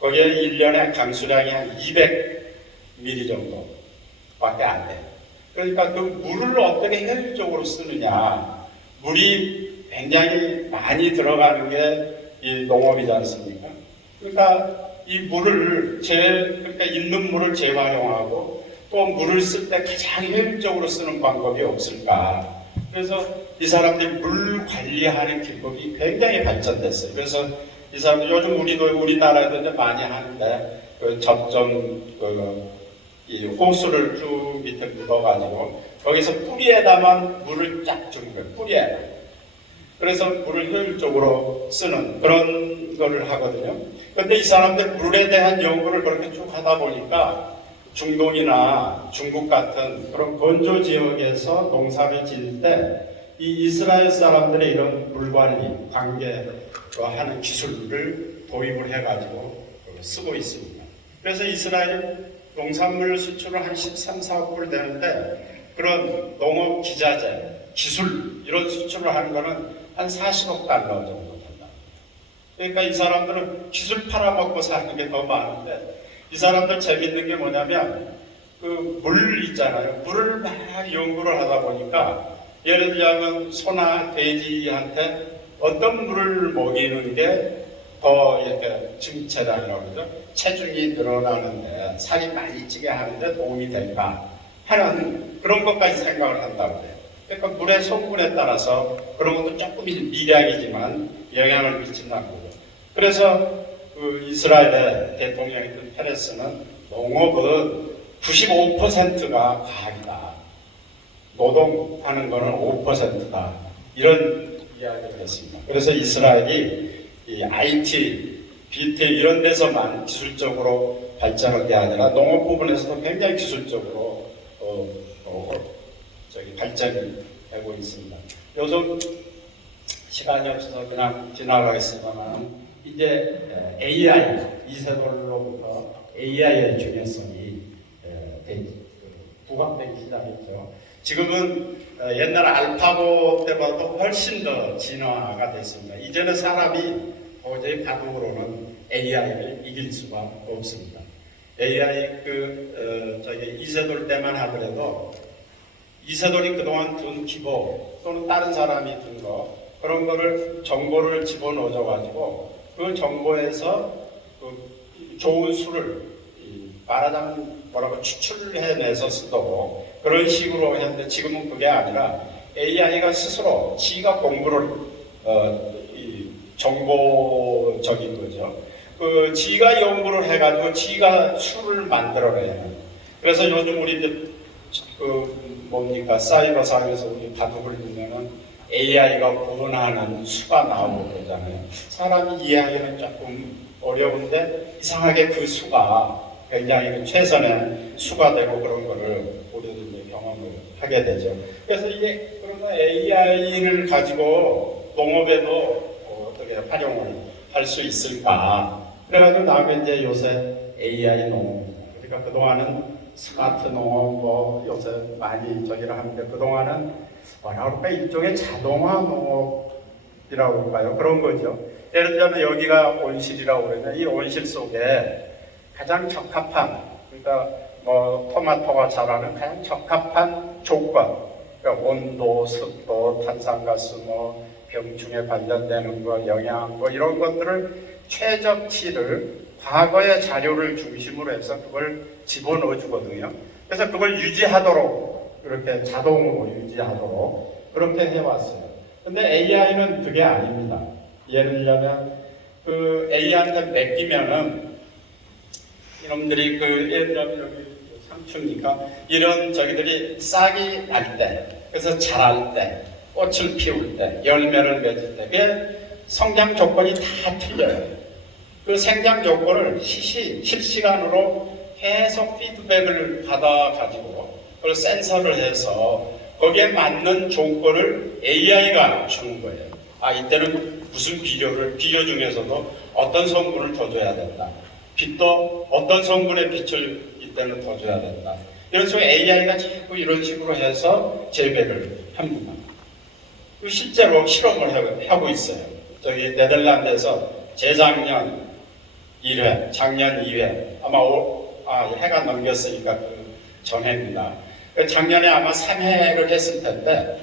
거기에 1년에 강수량이 한 200mm 정도밖에 안 돼요. 그러니까 그 물을 어떻게 효율적으로 쓰느냐, 물이 굉장히 많이 들어가는 게 이 농업이지 않습니까? 그러니까 이 물을 그러니까 있는 물을 재활용하고 또 물을 쓸 때 가장 효율적으로 쓰는 방법이 없을까? 그래서 이 사람들이 물 관리하는 기법이 굉장히 발전됐어요. 그래서 이 사람들 요즘 우리나라에도 이제 많이 하는데 그 이 호수를 쭉 밑에 묻어가지고 거기서 뿌리에다만 물을 쫙 주는 거예요. 뿌리에. 그래서 물을 효율적으로 쓰는 그런 거를 하거든요. 근데 이 사람들 물에 대한 연구를 그렇게 쭉 하다 보니까 중동이나 중국 같은 그런 건조 지역에서 농사를 지을 때 이 이스라엘 사람들의 이런 물관리, 관계하는 기술을 도입을 해가지고 쓰고 있습니다. 그래서 이스라엘 농산물 수출을 한 13, 14억 불 되는데 그런 농업 기자재, 기술 이런 수출을 하는 거는 한 40억 달러 정도 된다. 그러니까 이 사람들은 기술 팔아먹고 사는 게 더 많은데 이 사람들 재밌는 게 뭐냐면 그 물 있잖아요. 물을 막 연구를 하다 보니까 예를 들자면 소나 돼지한테 어떤 물을 먹이는 게 더 이렇게 증체라고 그러죠. 체중이 늘어나는데 살이 많이 찌게 하는데 도움이 될까 하는 그런 것까지 생각을 한다고 해요. 그러니까 물의 성분에 따라서 그런 것도 조금 미량이지만 영향을 미친다는 거죠. 그래서 그 이스라엘의 대통령이던 페레스는 농업은 95%가 과학이다. 노동하는 거는 5%다. 이런 이야기를 했습니다. 그래서 이스라엘이 이 IT, BT 이런 데서만 기술적으로 발전한 게 아니라 농업 부분에서도 굉장히 기술적으로 발전이 되고 있습니다. 요즘 시간이 없어서 그냥 지나가겠습니다만 이제 AI, 이세돌로부터 AI의 중요성이 부각되기 시작했죠. 지금은 옛날 알파고 때보다도 훨씬 더 진화가 됐습니다. 이제는 사람이 도저히 바둑으로는 AI를 이길 수가 없습니다. AI 이세돌 때만 하더라도 이세돌이 그동안 둔 기보 또는 다른 사람이 둔 거 그런 거를 정보를 집어넣어 가지고 그 정보에서 그 좋은 수를 말하자면 추출해내서 쓰도록 그런 식으로 했는데 지금은 그게 아니라 AI가 스스로 지가 공부를 정보적인 거죠. 그 지가 연구를 해가지고 지가 수를 만들어내는. 그래서 요즘 우리 사이버상에서 우리 바둑을 두면은 AI가 구분하는 수가 나오고 그러잖아요. 사람이 이해하기는 조금 어려운데 이상하게 그 수가 굉장히 최선의 수가 되고 그런 거를 우리도 이제 경험을 하게 되죠. 그래서 이게 그러면 AI를 가지고 농업에도 어떻게 활용을 할 수 있을까? 그래가지고 나가 이제 요새 AI 농업, 그러니까 그동안은 스마트 농업 요새 많이 저기를 하는데 그동안은 뭐라 그럴까 일종의 자동화 농업이라고 할까요? 그런 거죠. 예를 들면 여기가 온실이라고 그러면 이 온실 속에 가장 적합한, 그러니까 토마토가 자라는 가장 적합한 조건, 그러니까 온도, 습도, 탄산가스, 병충해 관련되는 거, 영양, 이런 것들을 최적치를 과거의 자료를 중심으로 해서 그걸 집어넣어 주거든요. 그래서 그걸 유지하도록, 그렇게 자동으로 유지하도록 그렇게 해왔어요. 근데 AI는 그게 아닙니다. 예를 들자면 그 AI한테 맡기면은 이놈들이 예를 들면 여기 상추니까 이런 저기들이 싹이 날 때, 그래서 자랄 때, 꽃을 피울 때, 열매를 맺을 때, 그게 성장 조건이 다 틀려요. 그 생장 조건을 실시간으로 계속 피드백을 받아가지고 그걸 센서를 해서 거기에 맞는 조건을 AI가 주는 거예요. 이때는 무슨 비료 중에서도 어떤 성분을 더 줘야 된다. 빛도 어떤 성분의 빛을 이때는 더 줘야 된다. 이런 식으로 AI가 자꾸 이런 식으로 해서 재배를 합니다. 실제로 실험을 하고 있어요. 저기 네덜란드에서 재작년 1회, 작년 2회, 아마 해가 넘겼으니까 그 전해입니다. 작년에 아마 3회를 했을 텐데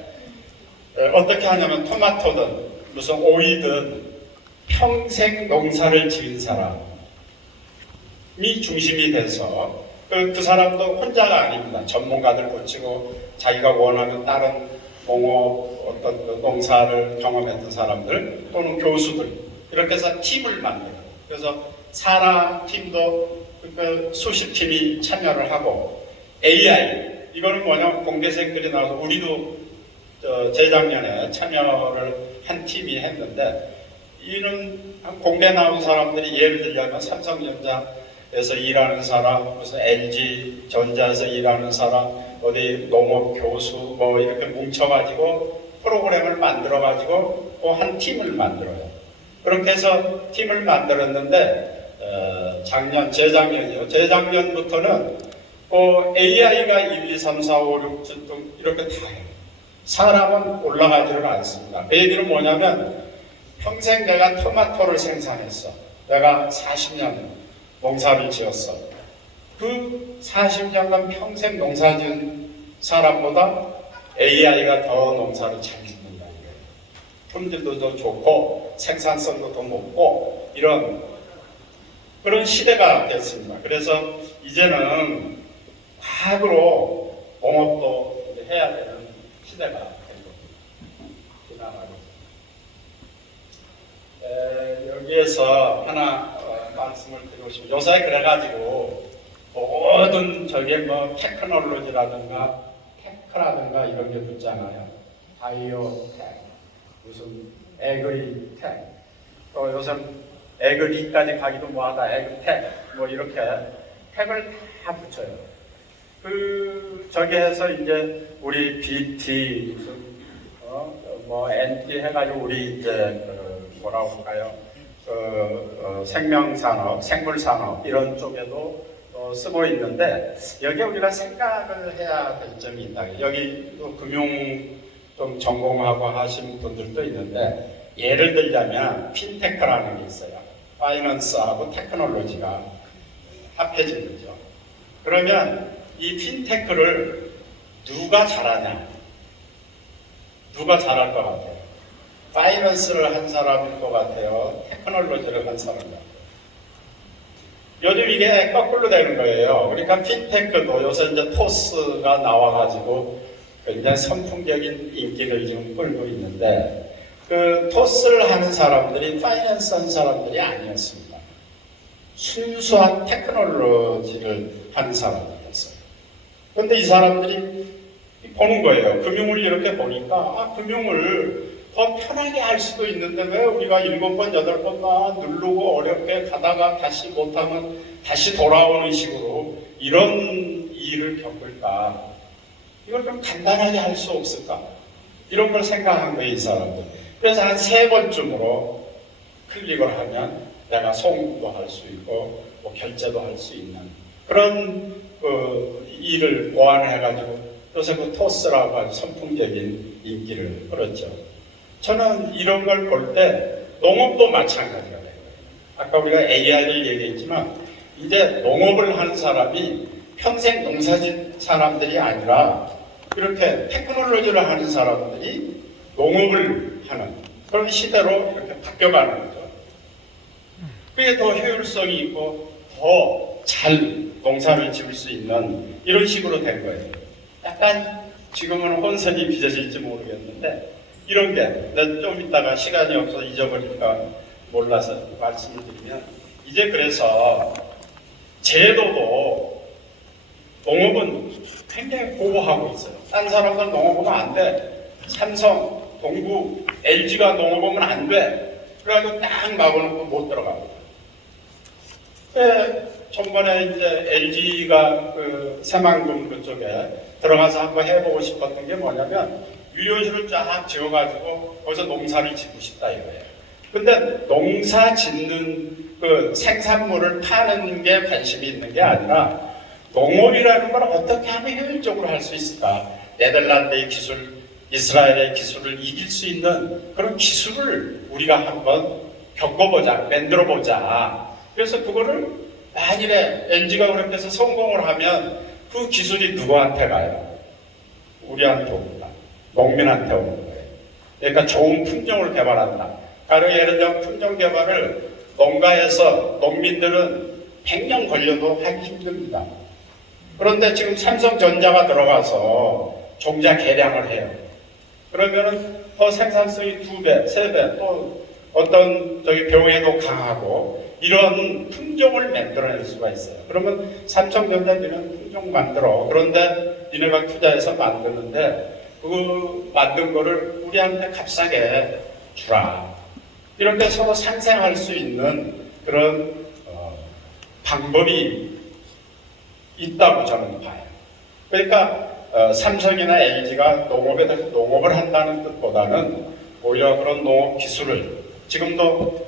어떻게 하냐면 토마토든 무슨 오이든 평생 농사를 지은 사람 중심이 돼서 그 사람도 혼자가 아닙니다. 전문가들 고치고 자기가 원하는 다른 농업 어떤 그 농사를 경험했던 사람들 또는 교수들 이렇게 해서 팀을 만들어요. 그래서 사람 팀도 그 수십 팀이 참여를 하고 AI 이거는 뭐냐면 공대생들이 나와서 우리도 재작년에 참여를 한 팀이 했는데 이는 공대 나온 사람들이 예를 들자면 삼성전자에서 일하는 사람, 무슨 LG 전자에서 일하는 사람, 어디 농업 교수 뭐 이렇게 뭉쳐가지고 프로그램을 만들어가지고 그 한 팀을 만들어요. 그렇게 해서 팀을 만들었는데 재작년이요. 재작년부터는 AI가 1, 2, 3, 4, 5, 6, 7 이렇게 다 해요. 사람은 올라가지를 않습니다. 그 얘기는 뭐냐면 평생 내가 토마토를 생산했어. 내가 40년 농사를 지었어. 그 40년간 평생 농사 지은 사람보다 AI가 더 농사를 잘 짓는다. 품질도 더 좋고 생산성도 더 높고 이런 그런 시대가 됐습니다. 그래서 이제는 과학으로 농업도 해야 되는 시대가 된 겁니다. 지나가고. 여기에서 하나 말씀을 드리고 싶어요. 요새 그래가지고 모든 저게 뭐 테크놀로지라든가 테크라든가 이런 게 붙잖아요. 바이오텍, 무슨 에그리텍, 또 요즘 에그리까지 가기도 뭐하다. 에그텍, 뭐 이렇게 텍을 다 붙여요. 저기에서 이제 우리 BT 무슨 뭐 NT 해가지고 우리 이제 뭐라고 할까요? 생명산업, 생물산업 이런 쪽에도 쓰고 있는데 여기에 우리가 생각을 해야 될 점이 있다. 여기 또 금융 좀 전공하고 하신 분들도 있는데 예를 들자면 핀테크라는 게 있어요. 파이낸스하고 테크놀로지가 합해진 거죠. 그러면 이 핀테크를 누가 잘하냐? 누가 잘할 것 같아요? 파이낸스를 한 사람일 것 같아요? 테크놀로지를 한 사람일 것 같아요? 요즘 이게 거꾸로 되는 거예요. 그러니까 핀테크도 요새 이제 토스가 나와가지고 굉장히 선풍적인 인기를 지금 끌고 있는데 그 토스를 하는 사람들이 파이낸스 한 사람들이 아니었습니다. 순수한 테크놀로지를 하는 사람들이었어요. 그런데 이 사람들이 보는 거예요. 금융을 이렇게 보니까 금융을 더 편하게 할 수도 있는데 왜 우리가 7번, 8번만 누르고 어렵게 가다가 다시 못하면 다시 돌아오는 식으로 이런 일을 겪을까? 이걸 좀 간단하게 할 수 없을까? 이런 걸 생각한 거예요, 이 사람들. 그래서 한 3번쯤으로 클릭을 하면 내가 송금도 할 수 있고 뭐 결제도 할 수 있는 그런 일을 보완해가지고 요새 그 토스라고 아주 선풍적인 인기를 끌었죠. 저는 이런 걸 볼 때 농업도 마찬가지가 돼요. 아까 우리가 AI를 얘기했지만 이제 농업을 하는 사람이 평생 농사짓 사람들이 아니라 이렇게 테크놀로지를 하는 사람들이 농업을 하는 그런 시대로 이렇게 바뀌어가는 거죠. 그게 더 효율성이 있고 더 잘 농사를 지을 수 있는 이런 식으로 된 거예요. 약간 지금은 혼선이 빚어질지 모르겠는데 이런 게 좀 이따가 시간이 없어서 잊어버릴까 몰라서 말씀을 드리면 이제 그래서 제도도 농업은 굉장히 보호하고 있어요. 딴 사람들 농업하면 안 돼. 삼성, 동구, LG가 농업하면 안 돼. 그래가지고 딱 막아놓고 못 들어가고. 전번에 이제 LG가 그 새만금 그쪽에 들어가서 한번 해보고 싶었던 게 뭐냐면 유료실을 쫙 지어가지고 거기서 농사를 짓고 싶다 이거예요. 근데 농사 짓는 그 생산물을 파는 게 관심이 있는 게 아니라 농업이라는 걸 어떻게 하면 효율적으로 할 수 있을까? 네덜란드의 기술, 이스라엘의 기술을 이길 수 있는 그런 기술을 우리가 한번 겪어보자, 만들어보자. 그래서 그거를 만일에 LG가 그렇게 해서 성공을 하면 그 기술이 누구한테 가요? 우리한테 옵니다. 농민한테 오는 거예요. 그러니까 좋은 품종을 개발한다. 예를 들면 품종 개발을 농가에서 농민들은 100년 걸려도 하기 힘듭니다. 그런데 지금 삼성전자가 들어가서 종자 개량을 해요. 그러면은 더 생산성이 2배, 3배, 또 어떤 병에도 강하고 이런 품종을 만들어낼 수가 있어요. 그러면 삼성전자 니는 품종 만들어. 그런데 니네가 투자해서 만드는데 그 만든 거를 우리한테 값싸게 주라. 이렇게 서로 상생할 수 있는 그런 방법이 있다고 저는 봐요. 그러니까 삼성이나 LG가 농업에 대해서 농업을 한다는 뜻보다는 오히려 그런 농업 기술을 지금도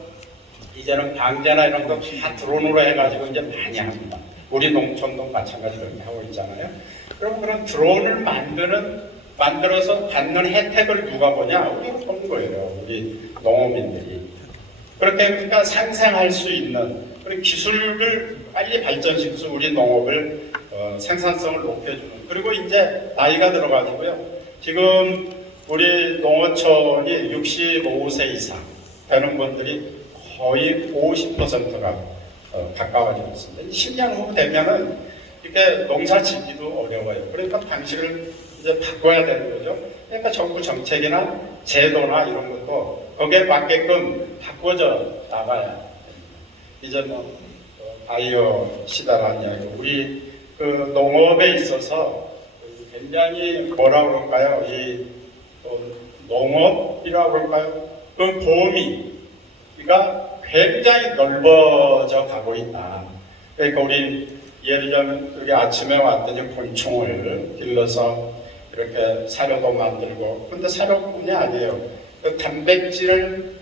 이제는 방제나 이런 거 다 드론으로 해가지고 이제 많이 합니다. 우리 농촌도 마찬가지로 이렇게 하고 있잖아요. 그럼 그런 드론을 만들어서 받는 혜택을 누가 보냐? 우리가 보는 거예요. 우리 농업인들이. 그렇게 그러니까 상생할 수 있는 그런 기술을 빨리 발전시켜서 우리 농업을 생산성을 높여주는. 그리고 이제 나이가 들어가지고요. 지금 우리 농어촌이 65세 이상 되는 분들이 거의 50%가 가까워지고 있습니다. 10년 후 되면은 이렇게 농사 짓기도 어려워요. 그러니까 방식을 이제 바꿔야 되는 거죠. 그러니까 정부 정책이나 제도나 이런 것도 거기에 맞게끔 바꿔져 나가야 이제 뭐 바이오 시대라는 이야기, 우리 그 농업에 있어서 굉장히 뭐라 그럴까요? 이 농업이라고 그럴까요? 그 범위가 굉장히 넓어져 가고 있다. 그러니까 우리 예를 들면 여기 아침에 왔더니 곤충을 길러서 이렇게 사료도 만들고, 근데 사료뿐이 아니에요. 그 단백질을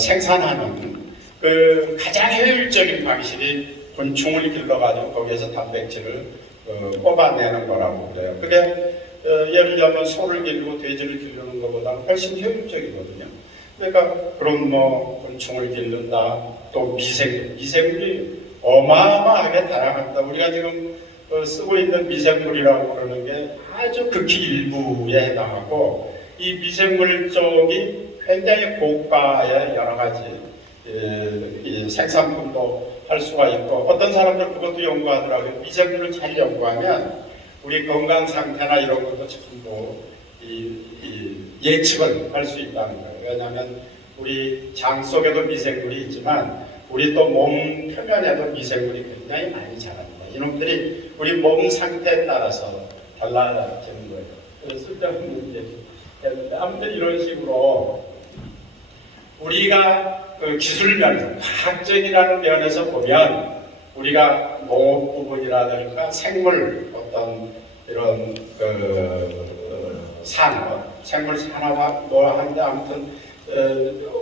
생산하는 그 가장 효율적인 방식이 곤충을 길러가지고 거기에서 단백질을 뽑아내는 거라고 그래요. 그게 예를 들면 소를 기르고 돼지를 기르는 것보다 훨씬 효율적이거든요. 그러니까 그런 뭐 곤충을 기른다, 또 미생물이 어마어마하게 다양합니다. 우리가 지금 쓰고 있는 미생물이라고 그러는 게 아주 극히 일부에 해당하고, 이 미생물 쪽이 굉장히 고가의 여러 가지 이 생산품도 할 수가 있고, 어떤 사람들 그것도 연구하더라고요. 미생물을 잘 연구하면 우리 건강 상태나 이런 것도 전부 예측을 할 수 있다는 거예요. 왜냐하면 우리 장 속에도 미생물이 있지만 우리 또 몸 표면에도 미생물이 굉장히 많이 자랍니다. 이놈들이 우리 몸 상태에 따라서 달라지는 거예요. 그래서 쓸데없는 얘기였는데, 아무튼 이런 식으로 우리가 그 기술 면에서, 과학적이라는 면에서 보면 우리가 농업 부분이라든가 생물 어떤 이런 산업, 생물 산업 뭐 하는데, 아무튼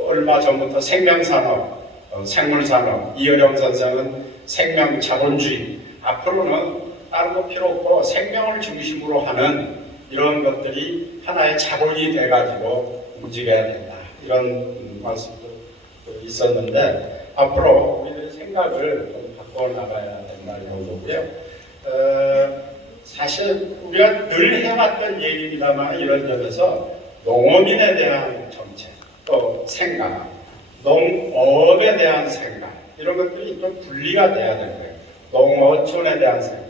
얼마 전부터 생명산업, 생물산업, 이어령 선생은 생명 자본주의, 앞으로는 다른 거 필요 없고 생명을 중심으로 하는 이런 것들이 하나의 자본이 돼가지고 움직여야 된다, 이런 말씀도 있었는데, 앞으로 우리의 생각을 좀 바꿔 나가야 된다는 거고요. 사실 우리가 늘 해왔던 얘기입니다만, 이런 점에서 농업인에 대한 정책, 또 생각, 농업에 대한 생각, 이런 것들이 좀 분리가 돼야 되는 거예요. 농어촌에 대한 생각.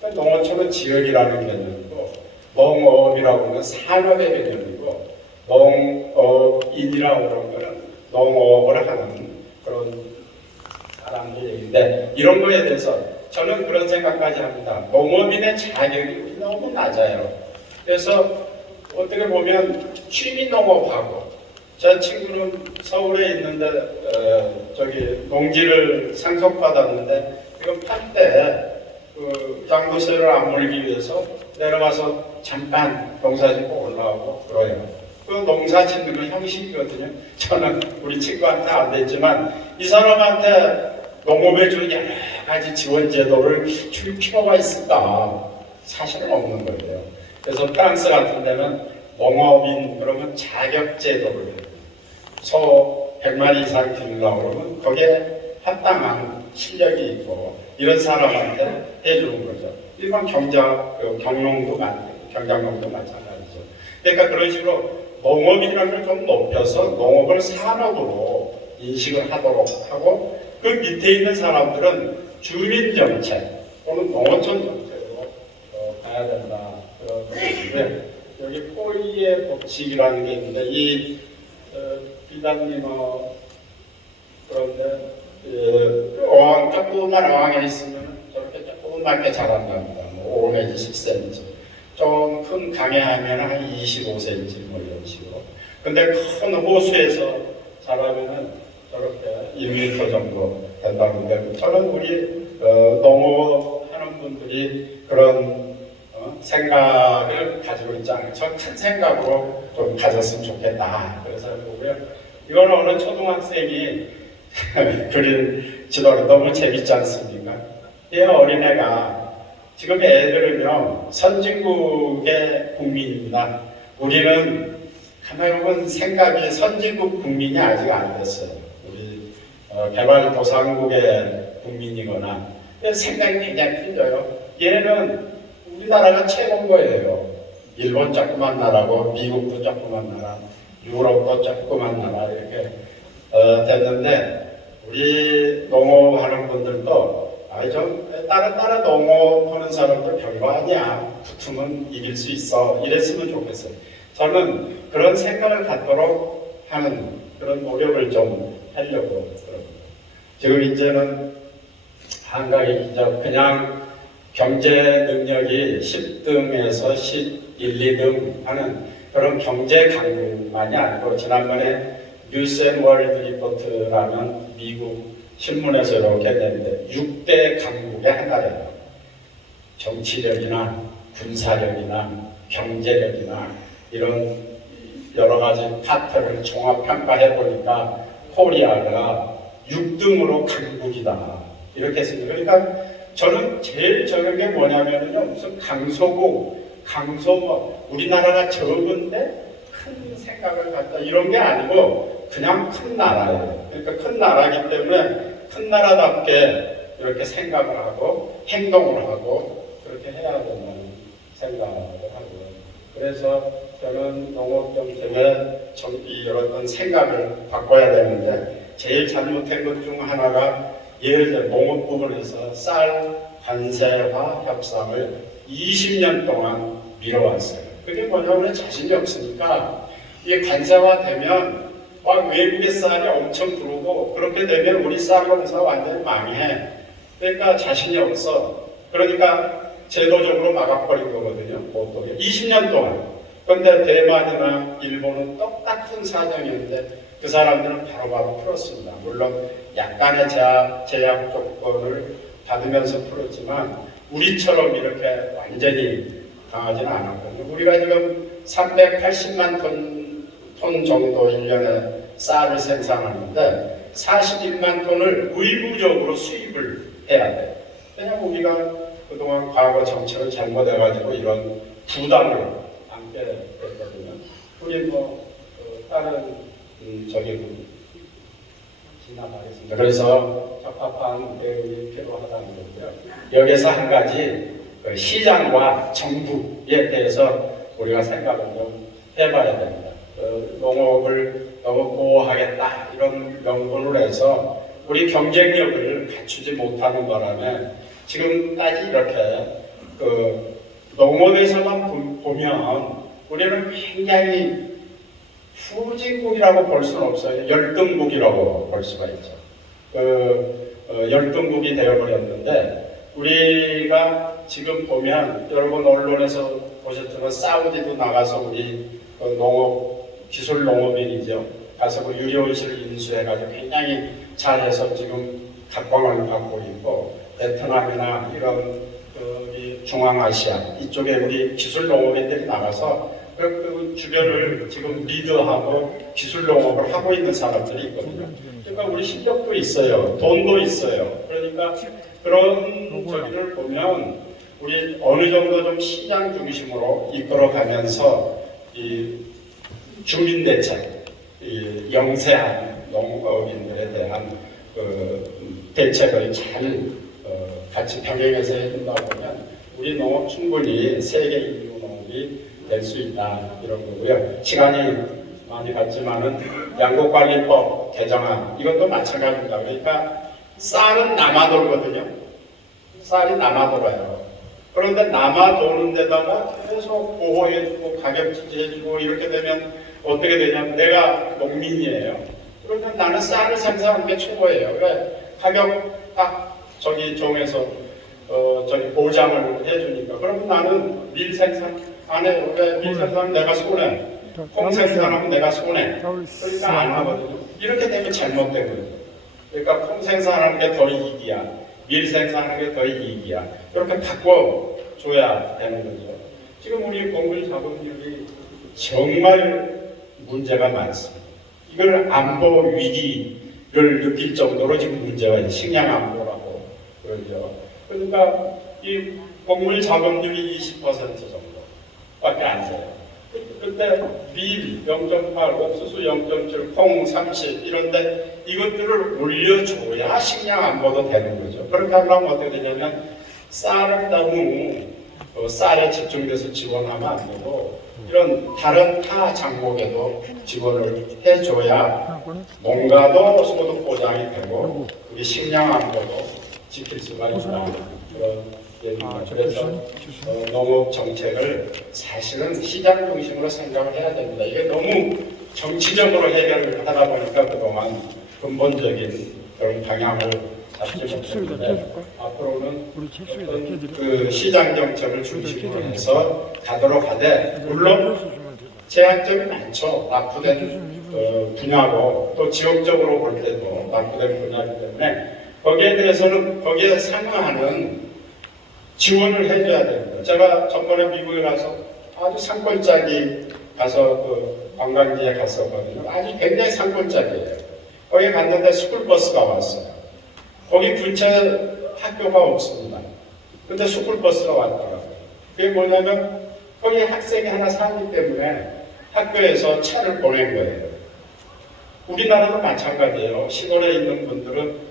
그러니까 농어촌은 지역이라는 개념이고, 농업이라고 하는 산업의 개념이고, 농업인이라고 하는 것은 농업을 하는 그런 사람들 얘기인데, 이런 거에 대해서 저는 그런 생각까지 합니다. 농업인의 자격이 너무 낮아요. 그래서 어떻게 보면 취미 농업하고, 제 친구는 서울에 있는데 저기 농지를 상속받았는데, 이거 팔 때 그 양도세를 안 물기 위해서 내려가서 잠깐 농사 짓고 올라오고 그래요. 그 농사 짓는 건 형식이거든요. 저는 우리 친구한테 안 됐지만 이 사람한테 농업에 주는 여러 가지 지원 제도를 줄 필요가 있을까? 사실은 없는 거예요. 그래서 프랑스 같은 데는 농업인 그러면 자격 제도를 해요. 소 100마리 이상 기르려고 그러면 거기에 합당한 실력이 있고 이런 사람한테 해주는 거죠. 일반 경농도 마찬가지죠. 그러니까 그런 식으로 농업이라는 걸 좀 높여서 농업을 산업으로 인식을 하도록 하고, 그 밑에 있는 사람들은 주민정책 또는 농어촌 정책으로 가야 된다. 그런 건데 여기 포이의 법칙이라는 게 있는데 이 비단님 그런데 어항 조그만 어항에 있으면 저렇게 조그맣게 자란답니다. 뭐 5 내지 10cm. 좀 큰 강에 하면 한 25cm 뭐 이런 식으로. 근데 큰 호수에서 자라면은 저렇게 1m 정도 된다는데 저는 우리 농업하는 분들이 그런 생각을 가지고 있지 않아요. 저 큰 생각으로 좀 가졌으면 좋겠다. 그래서 보고요. 이거는 어느 초등학생이 그린 지도가 너무 재밌지 않습니까? 이 어린애가 지금 애들은요 선진국의 국민입니다. 우리는 가만히 보면 생각이 선진국 국민이 아직 안 됐어요. 우리 개발도상국의 국민이거나 생각이 굉장히 틀려요. 얘는 우리나라가 최고인 거예요. 일본 조그만 나라고 미국도 조그만 나라, 유럽도 조그만 나라 이렇게 됐는데 우리 농업하는 분들도 좀 따라 농업하는 사람들 별거 아니야. 붙으면 이길 수 있어. 이랬으면 좋겠어요. 저는 그런 생각을 갖도록 하는 그런 노력을 좀 하려고 그럽니다. 지금 이제는 한가위 그냥 경제 능력이 10등에서 11, 2등 하는 그런 경제 강국만이 아니고 지난번에 뉴스앤월드 리포트라는 미국 신문에서 이렇게 냈는데 6대 강국의 하나예요. 정치력이나 군사력이나 경제력이나 이런 여러 가지 파트를 종합평가해 보니까 코리아가 6등으로 강국이다. 이렇게 했습니다. 그러니까 저는 제일 저런 게 뭐냐면요. 무슨 강소 우리나라가 적은데 큰 생각을 갖다 이런 게 아니고 그냥 큰 나라예요. 그러니까 큰 나라이기 때문에 큰 나라답게 이렇게 생각을 하고 행동을 하고 그렇게 해야 된다는 생각을 하고요. 그래서 저는 농업정책의 이런 생각을 바꿔야 되는데 제일 잘못된 것 중 하나가 예를 들어 농업 부분에서 쌀 관세화 협상을 20년 동안 미뤄왔어요. 그게 뭐냐면 자신이 없으니까 이게 관세화 되면 막 외국의 쌀이 엄청 들어오고 그렇게 되면 우리 쌀 농사 완전히 망해. 그러니까 자신이 없어. 그러니까 제도적으로 막아버린 거거든요. 보통 20년 동안. 그런데 대만이나 일본은 똑같은 사정이었는데 그 사람들은 바로바로 풀었습니다. 물론 약간의 제약 조건을 받으면서 풀었지만 우리처럼 이렇게 완전히 강하지는 않았거든요. 우리가 지금 380만 톤 정도 1년에 쌀을 생산하는데 41만 톤을 의무적으로 수입을 해야 돼요. 왜냐하면 우리가 그동안 과거 정책을 잘못해가지고 이런 부담을 안게 됐거든요. 우리 다른 지나가겠습니다. 그래서 적합한 대응이 필요하다는 거고요. 여기서 한 가지 시장과 정부에 대해서 우리가 생각을 좀 해봐야 됩니다. 농업을 너무 보호하겠다 이런 명분으로 해서 우리 경쟁력을 갖추지 못하는 바람에 지금까지 이렇게 농업에서만 보면 우리는 굉장히 후진국이라고 볼 수는 없어요. 열등국이라고 볼 수가 있죠. 열등국이 되어버렸는데 우리가 지금 보면 여러분 언론에서 보셨지만 사우디도 나가서 우리 기술 농업인이죠. 가서 유료의식을 인수해가지고 굉장히 잘해서 지금 각광을 받고 있고 베트남이나 이런 중앙아시아 이쪽에 우리 기술 농업인들이 나가서 그 주변을 지금 리드하고 기술 농업을 하고 있는 사람들이 있거든요. 그러니까 우리 실력도 있어요. 돈도 있어요. 그러니까 그런 저기를 보면 우리 어느 정도 좀 시장 중심으로 이끌어가면서 이 주민대책, 이 영세한 농업인들에 대한 대책을 잘 같이 병행해서 해준다고 하면 우리 농업 충분히 세계 인류 농업이 될 수 있다 이런 거고요. 시간이 많이 갔지만은 양곡관리법 개정안 이것도 마찬가지입니다. 그러니까 쌀은 남아돌거든요. 쌀이 남아돌아요. 그런데 남아도는 데다가 계속 보호해주고 가격 지지해주고 이렇게 되면 어떻게 되냐면 내가 농민이에요. 그러면 나는 쌀을 생산하는 게 최고예요. 왜? 가격 딱 저기 종에서 저기 보장을 해주니까. 그러면 나는 밀 생산 안 해요. 왜? 밀 생산하면 내가 손해. 콩 생산하면 내가 손해. 그러니까 안 하거든요. 이렇게 되면 잘못되거든요. 그러니까 콩 생산하는 게 더 이익이야. 밀 생산하는 게 더 이익이야. 이렇게 바꿔줘야 되는 거죠. 지금 우리 곡물 자본률이 정말 문제가 많습니다. 이걸 안보 위기를 느낄 정도로 지금 문제가 있어요. 식량 안보라고 그러죠. 그러니까 이 곡물 자본률이 20% 정도밖에 안 돼요. 그때 밀 0.8, 옥수수 0.7, 콩 30 이런데 이것들을 올려줘야 식량 안보도 되는 거죠. 그렇게 하려면 어떻게 되냐면 쌀을 너무 쌀에 집중돼서 지원하면 안 되고 이런 다른 타 장목에도 지원을 해줘야 농가도 소득 보장이 되고 우리 식량 안보도 지킬 수가 있다. 그런 얘기입니다. 그래서 농업 정책을 사실은 시장 중심으로 생각을 해야 됩니다. 이게 너무 정치적으로 해결을 하다 보니까 그동안 근본적인 그런 방향을 잡지 못했는데 앞으로는 그 시장 정책을 중심으로 해서 가도록 하되 물론 제약점이 많죠. 낙후된 분야고 또 지역적으로 볼 때도 낙후된 분야이기 때문에 거기에 대해서는 거기에 상응하는 지원을 해줘야 됩니다. 제가 전번에 미국에 가서 아주 산골짜기 가서 그 관광지에 갔었거든요. 아주 굉장히 산골짜기예요. 거기 갔는데 스쿨버스가 왔어요. 거기 근처에 학교가 없습니다. 근데 스쿨버스가 왔더라고요. 그게 뭐냐면 거기 학생이 하나 살기 때문에 학교에서 차를 보낸 거예요. 우리나라도 마찬가지예요. 시골에 있는 분들은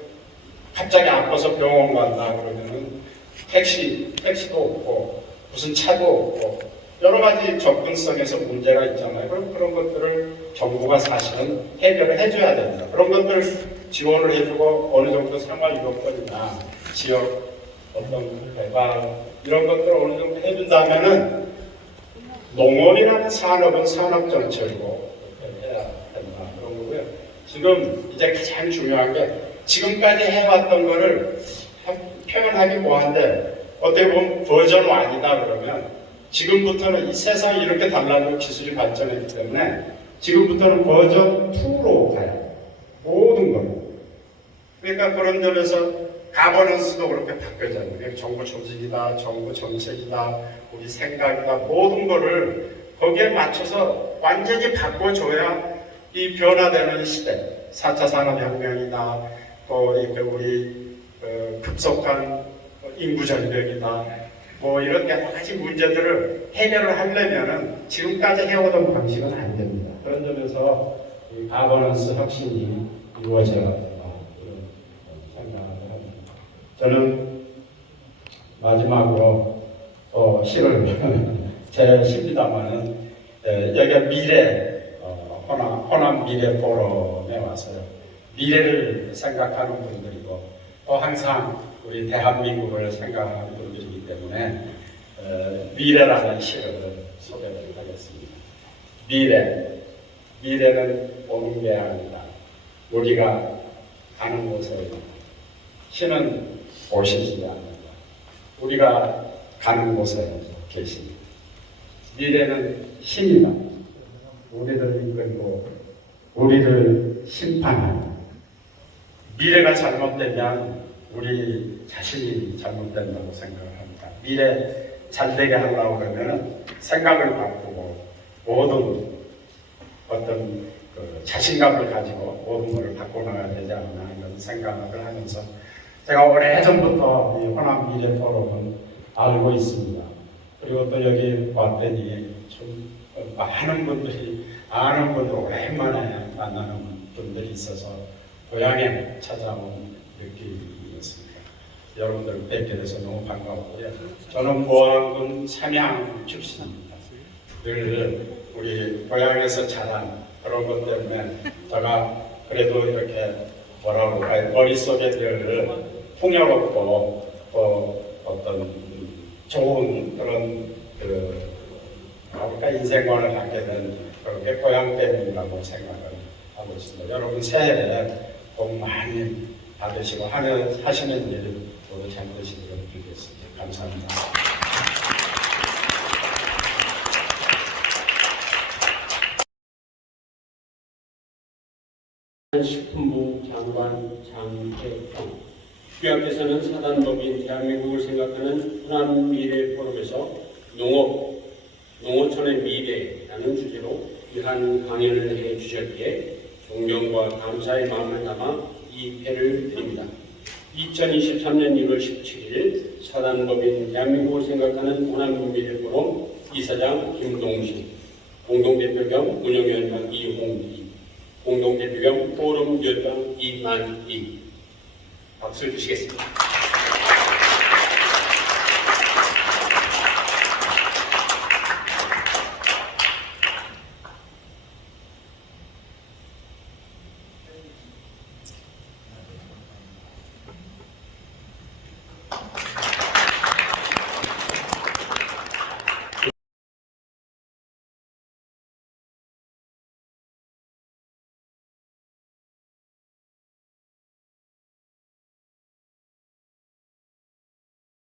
갑자기 아파서 병원 간다 그러면은 택시도 없고 무슨 차도 없고 여러 가지 접근성에서 문제가 있잖아요. 그런 것들을 정부가 사실은 해결을 해줘야 됩니다. 그런 것들 지원을 해주고 어느 정도 생활 요건이나 지역 어떤 개발 이런 것들을 어느 정도 해준다면은 농업이라는 산업은 산업 전체로 해야 된다. 그런 거고요. 지금 이제 가장 중요한 게 지금까지 해왔던 거를 표현하기 뭐한데 어떻게 보면 버전 1이다 그러면 지금부터는 이 세상이 이렇게 달라지고 기술이 발전했기 때문에 지금부터는 버전 2로 가요. 모든 걸. 그러니까 그런 점에서 가버넌스도 그렇게 바뀌어져요. 정부 조직이다, 정부 정책이다, 우리 생각이다, 모든 거를 거기에 맞춰서 완전히 바꿔줘야 이 변화되는 시대, 4차 산업혁명이다, 또 이렇게 우리 급속한 인구 전력이다, 뭐 이런 여러 가지 문제들을 해결을 하려면은 지금까지 해오던 방식은 안 됩니다. 그런 점에서 이 가버넌스 혁신이 이루어져야 된다. 이런 생각을 합니다. 저는 마지막으로 시를 제 시입니다만은 여기가 미래 호남 미래 포럼에 와서요. 미래를 생각하는 분들이고 또 항상 우리 대한민국을 생각하는 분들이기 때문에 미래라는 시를 소개를 하겠습니다. 미래는 오는 게 아니라 우리가 가는 곳을 신은 오시지 않는다. 우리가 가는 곳에 계십니다. 미래는 신이다. 우리를 이끌고 우리를 심판하는 미래가 잘못되면 우리 자신이 잘못된다고 생각을 합니다. 미래 잘되게 하려고 그러면 생각을 바꾸고 모든 어떤 자신감을 가지고 모든 것을 바꿔나가야 되지 않나 이런 생각을 하면서 제가 오래전부터 이 호남 미래 포럼은 알고 있습니다. 그리고 또 여기 왔더니 좀 많은 분들이 아는 분들 오랜만에 만나는 분들이 있어서 고향에 찾아온 느낌이었습니다. 여러분들 뵙게 돼서 너무 반가웠고요. 저는 모항군 삼양 출신입니다. 늘 우리 고향에서 자란 그런 것 때문에 제가 그래도 이렇게 뭐라고 머릿속에 늘 풍요롭고 어떤 좋은 그런 인생관을 갖게 된 그렇게 고향 때문이라고 생각을 하고 있습니다. 여러분 새해에 복 많이 받으시고 하시는 일 모두 잘 되시기를 빌겠습니다. 감사합니다. 식품부 장관 장혜경 주약께서는 사단법인 대한민국을 생각하는 흔한 미래 포럼에서 농어촌의 미래라는 주제로 귀한 강연을 해 주셨기에 존경과 감사의 마음을 담아 이 회를 드립니다. 2023년 1월 17일 사단법인 대한민국을 생각하는 흔한 미래 포럼 이사장 김동식, 공동대표 겸 운영위원장 이홍기, 공동대표 겸 포럼 위원장 이만희 박수 주시겠습니다.